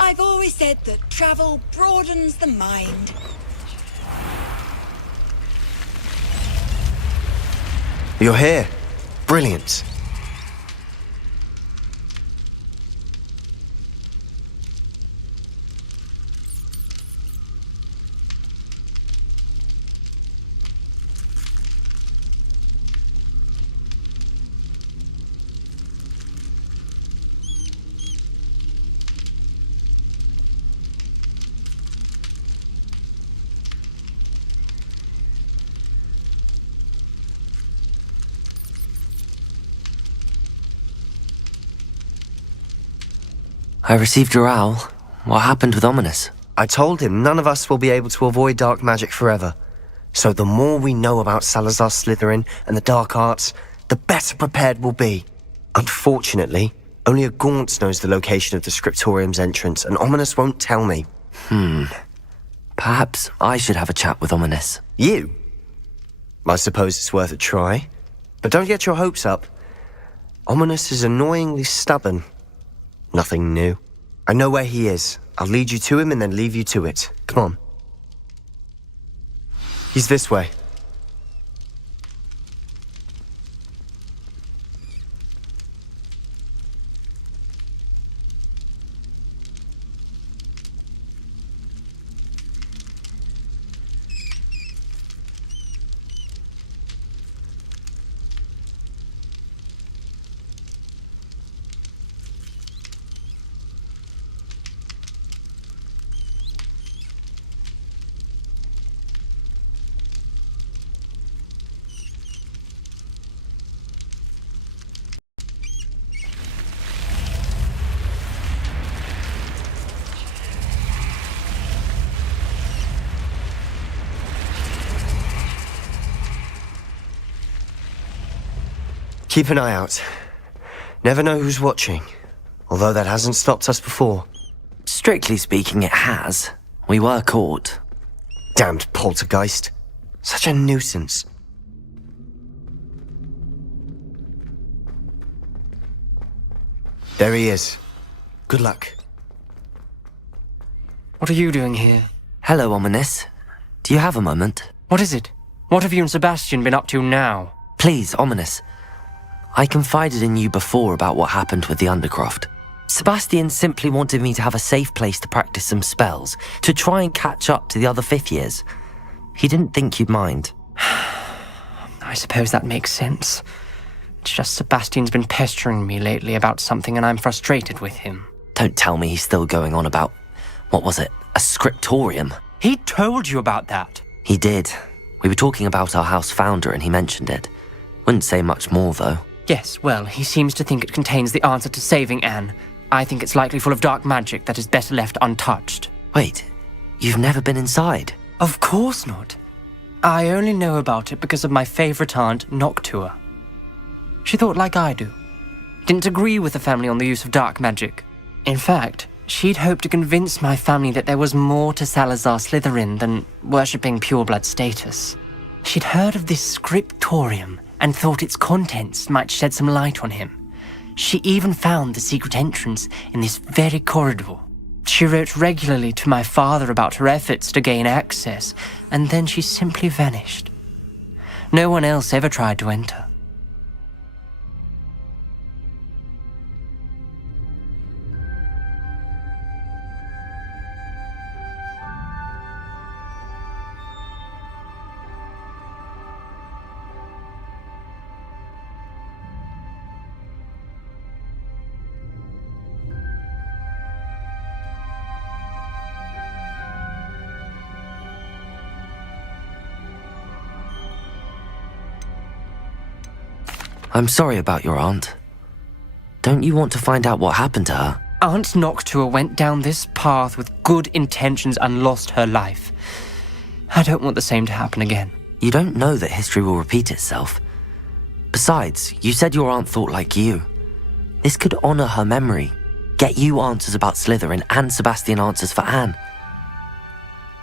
I've always said that travel broadens the mind. You're here. Brilliant. I received your owl. What happened with Ominous? I told him none of us will be able to avoid dark magic forever. So the more we know about Salazar Slytherin and the dark arts, the better prepared we'll be. Unfortunately, only a Gaunt knows the location of the Scriptorium's entrance, and Ominous won't tell me. Perhaps I should have a chat with Ominous. You? I suppose it's worth a try. But don't get your hopes up. Ominous is annoyingly stubborn. Nothing new. I know where he is. I'll lead you to him and then leave you to it. Come on. He's this way. Keep an eye out. Never know who's watching. Although that hasn't stopped us before. Strictly speaking, it has. We were caught. Damned poltergeist. Such a nuisance. There he is. Good luck. What are you doing here? Hello, Ominous. Do you have a moment? What is it? What have you and Sebastian been up to now? Please, Ominous. I confided in you before about what happened with the Undercroft. Sebastian simply wanted me to have a safe place to practice some spells, to try and catch up to the other fifth years. He didn't think you'd mind. I suppose that makes sense. It's just Sebastian's been pestering me lately about something and I'm frustrated with him. Don't tell me he's still going on about, what was it, a scriptorium? He told you about that? He did. We were talking about our house founder and he mentioned it. Wouldn't say much more, though. Yes, well, he seems to think it contains the answer to saving Anne. I think it's likely full of dark magic that is better left untouched. Wait, you've never been inside? Of course not. I only know about it because of my favourite aunt, Noctua. She thought like I do. Didn't agree with the family on the use of dark magic. In fact, she'd hoped to convince my family that there was more to Salazar Slytherin than worshipping pureblood status. She'd heard of this scriptorium and thought its contents might shed some light on him. She even found the secret entrance in this very corridor. She wrote regularly to my father about her efforts to gain access, and then she simply vanished. No one else ever tried to enter. I'm sorry about your aunt. Don't you want to find out what happened to her? Aunt Noctua went down this path with good intentions and lost her life. I don't want the same to happen again. You don't know that history will repeat itself. Besides, you said your aunt thought like you. This could honor her memory, get you answers about Slytherin and Sebastian answers for Anne.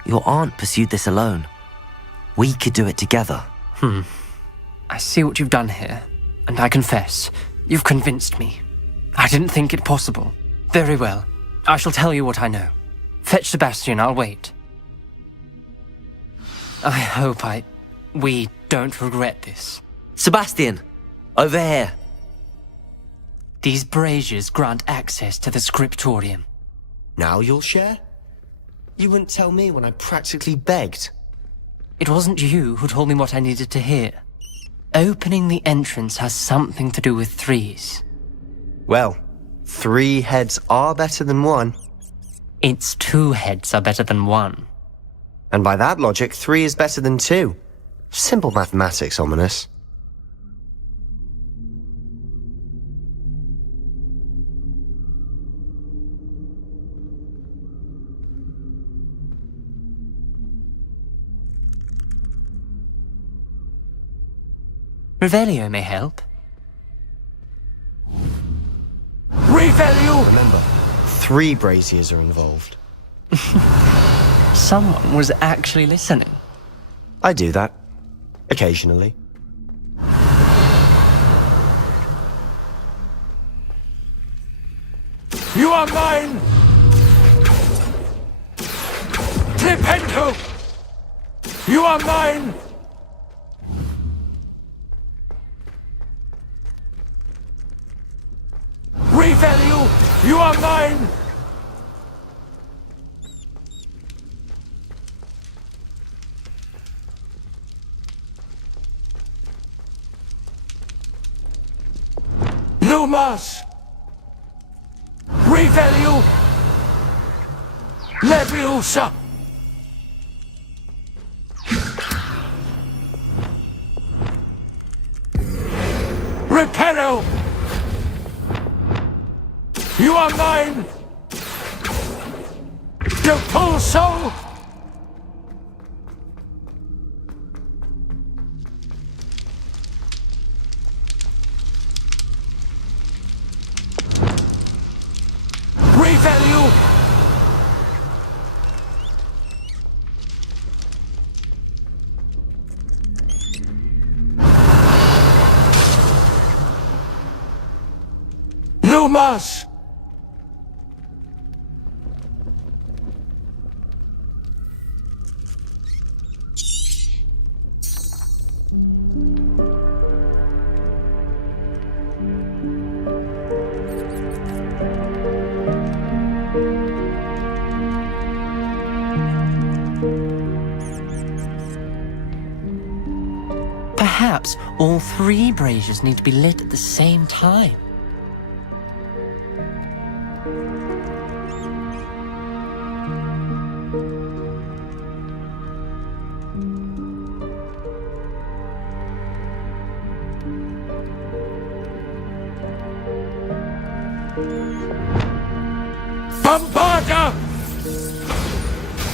Your aunt pursued this alone. We could do it together. I see what you've done here, and I confess, you've convinced me. I didn't think it possible. Very well, I shall tell you what I know. Fetch Sebastian, I'll wait. I hope we don't regret this. Sebastian, over here. These braziers grant access to the scriptorium. Now you'll share? You wouldn't tell me when I practically begged. It wasn't you who told me what I needed to hear. Opening the entrance has something to do with threes. Well, 3 heads are better than 1. It's 2 heads are better than 1. And by that logic, 3 is better than 2. Simple mathematics, Ominous. Revelio may help. Revelio! Remember, 3 braziers are involved. Someone was actually listening. I do that. Occasionally. You are mine! Tripento! You are mine! Revelio! You are mine! Lumas! Revelio! Leviosa! Repello! You are mine! Depulso! Revelio! Lumas! Perhaps all 3 braziers need to be lit at the same time. Bombarda!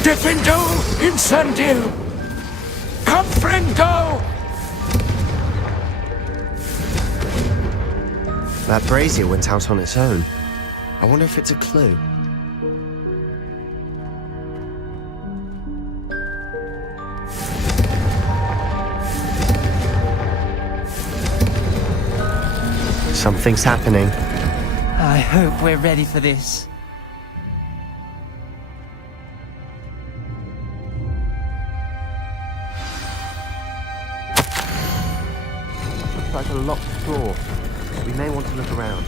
Defendo incendio! Comprendo! That brazier went out on its own. I wonder if it's a clue. Something's happening. I hope we're ready for this. Looks like a locked door. We may want to look around.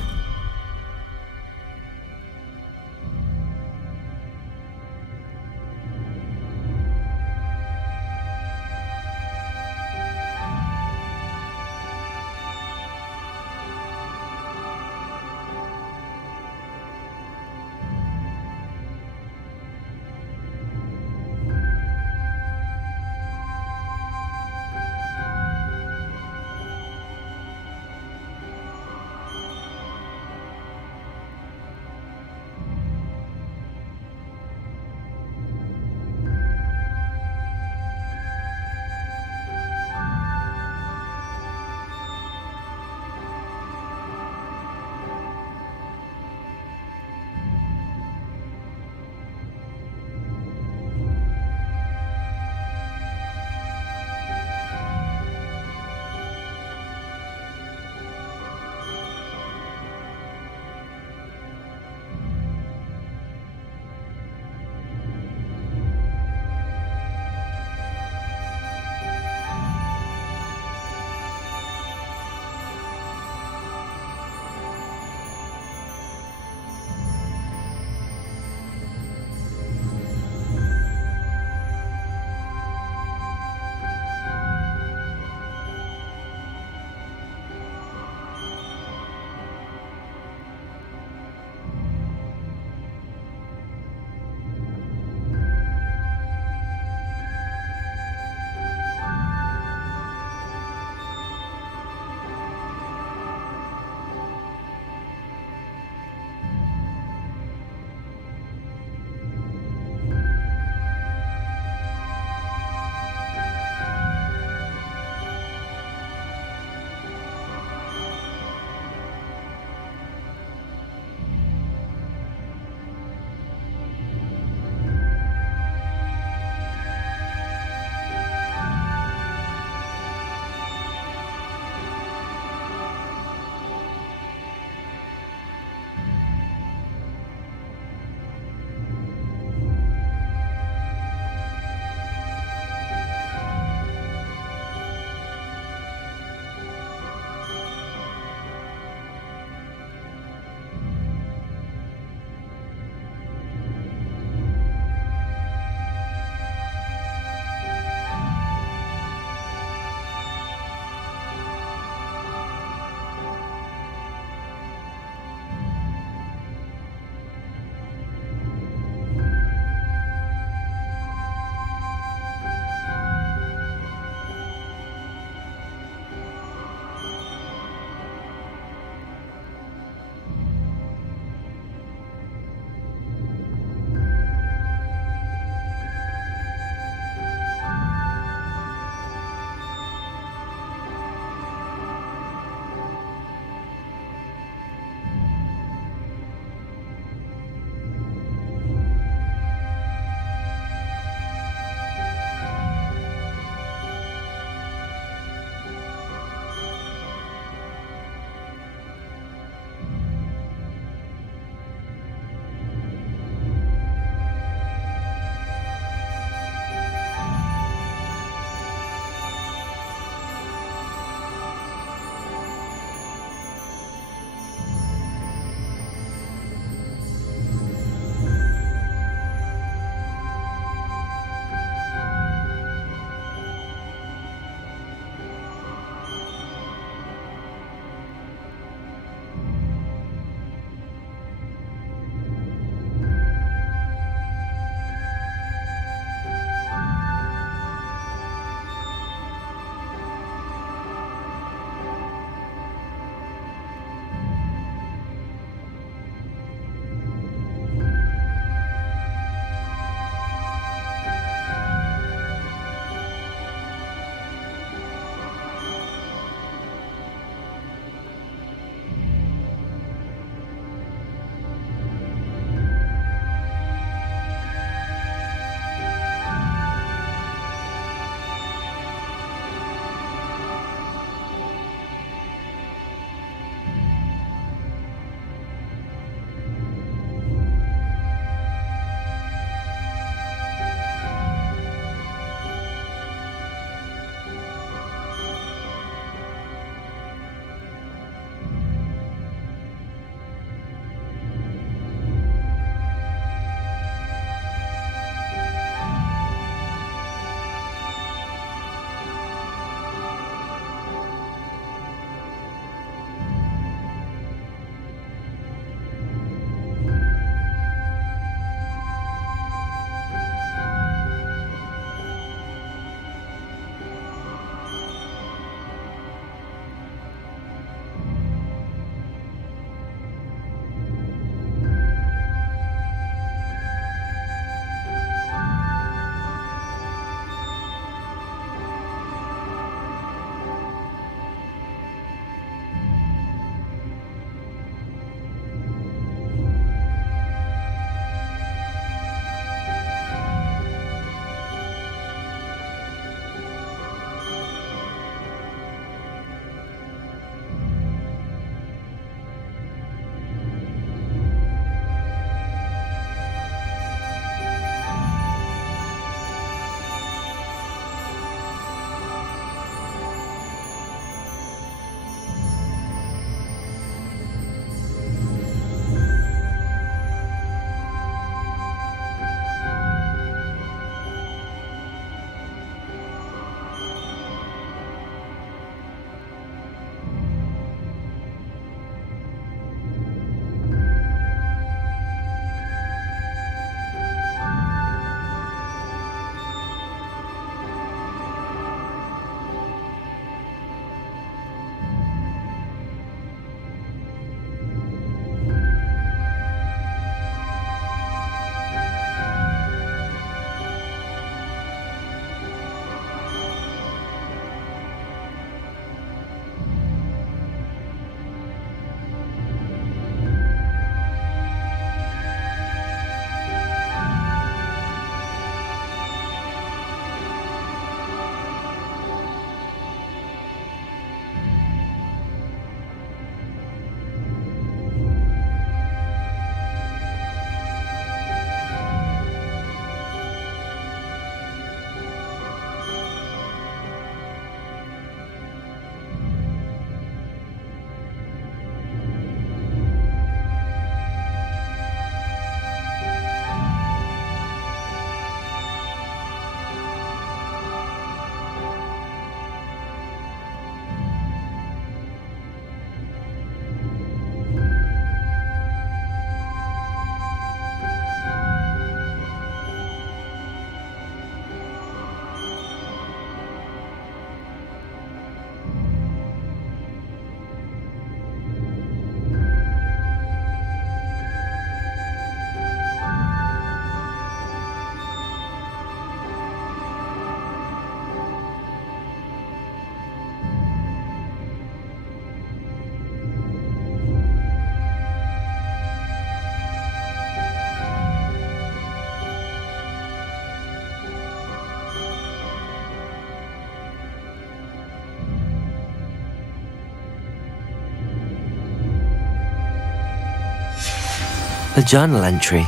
A journal entry,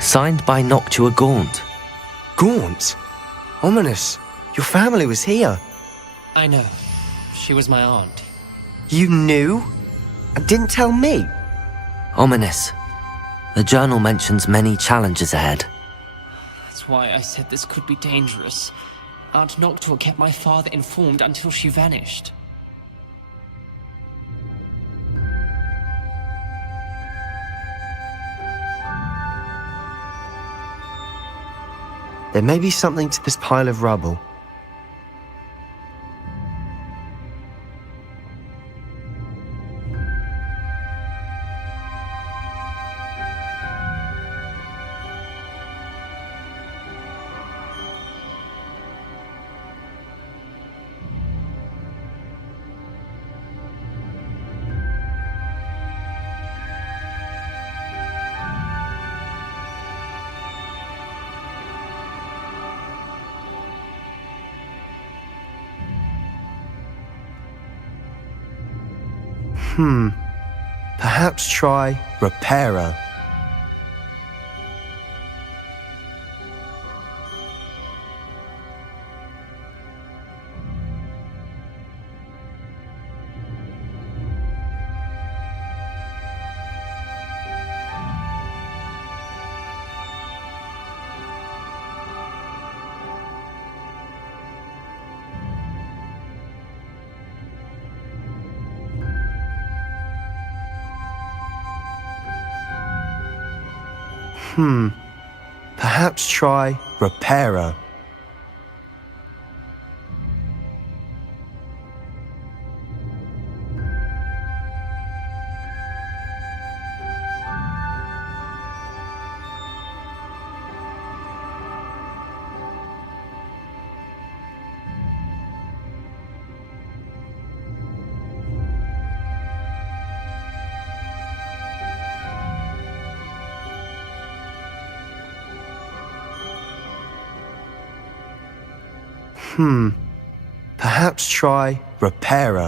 signed by Noctua Gaunt. Gaunt? Ominous. Your family was here. I know. She was my aunt. You knew? And didn't tell me? Ominous. The journal mentions many challenges ahead. That's why I said this could be dangerous. Aunt Noctua kept my father informed until she vanished. There may be something to this pile of rubble. Perhaps try repairer. Perhaps try repairer. Perhaps try repairer.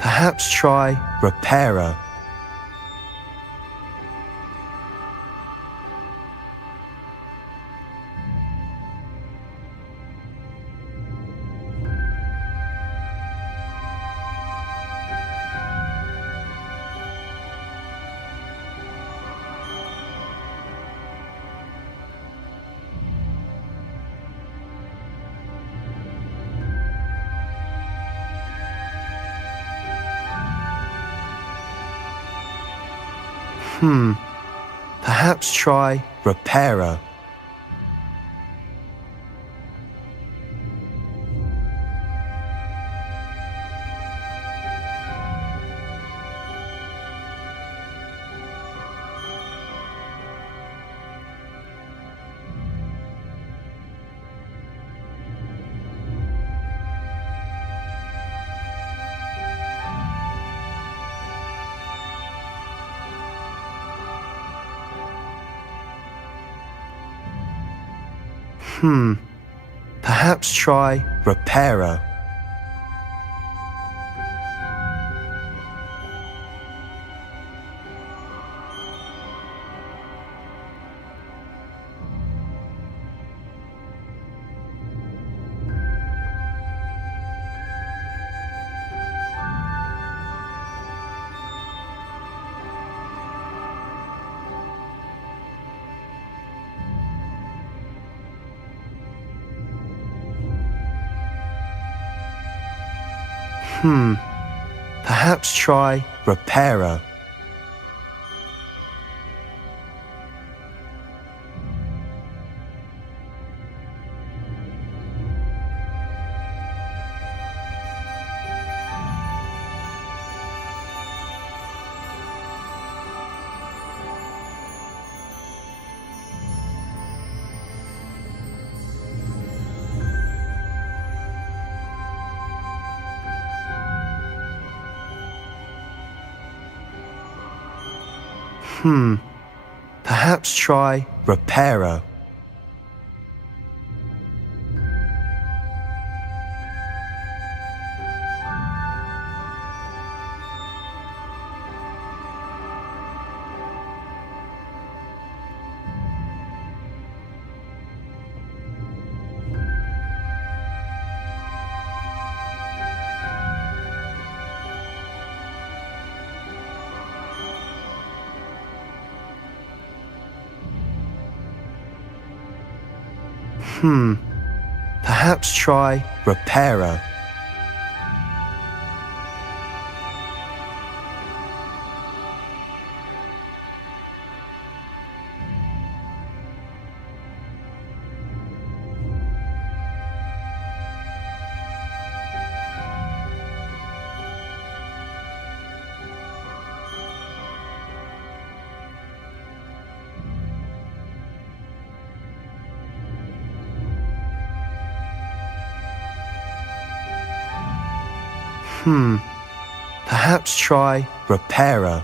Perhaps try repairer. Perhaps try repairer. Perhaps try repairer. Perhaps try repairer. Perhaps try Reparo. Perhaps try Reparo. Perhaps try Reparo.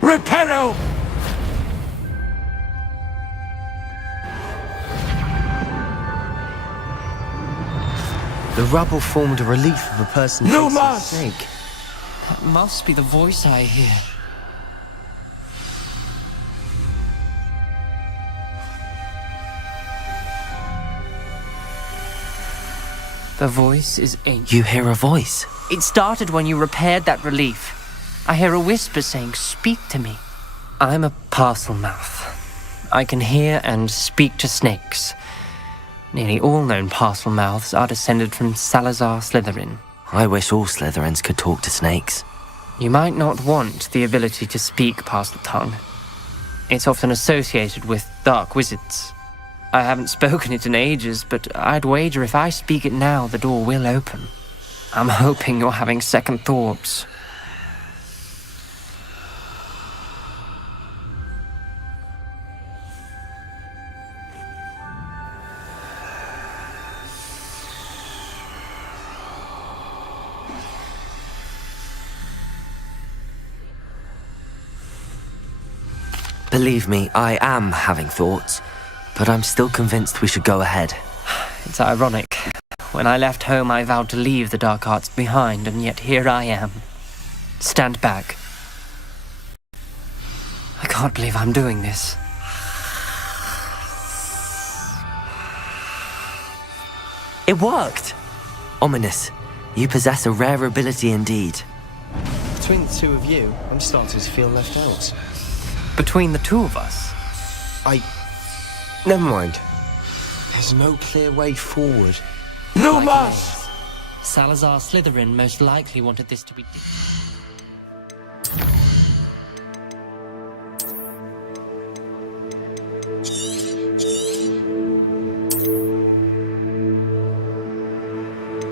Reparo! The rubble formed a relief of a person facing a snake. That must be the voice I hear. The voice is ancient. You hear a voice? It started when you repaired that relief. I hear a whisper saying, "Speak to me." I'm a parcel mouth. I can hear and speak to snakes. Nearly all known parcel mouths are descended from Salazar Slytherin. I wish all Slytherins could talk to snakes. You might not want the ability to speak parcel tongue. It's often associated with dark wizards. I haven't spoken it in ages, but I'd wager if I speak it now, the door will open. I'm hoping you're having second thoughts. Believe me, I am having thoughts, but I'm still convinced we should go ahead. It's ironic. When I left home, I vowed to leave the dark arts behind, and yet here I am. Stand back. I can't believe I'm doing this. It worked! Ominous. You possess a rare ability indeed. Between the two of you, I'm starting to feel left out. Between the two of us? Never mind. There's no clear way forward. No mas! Salazar Slytherin most likely wanted this to be different.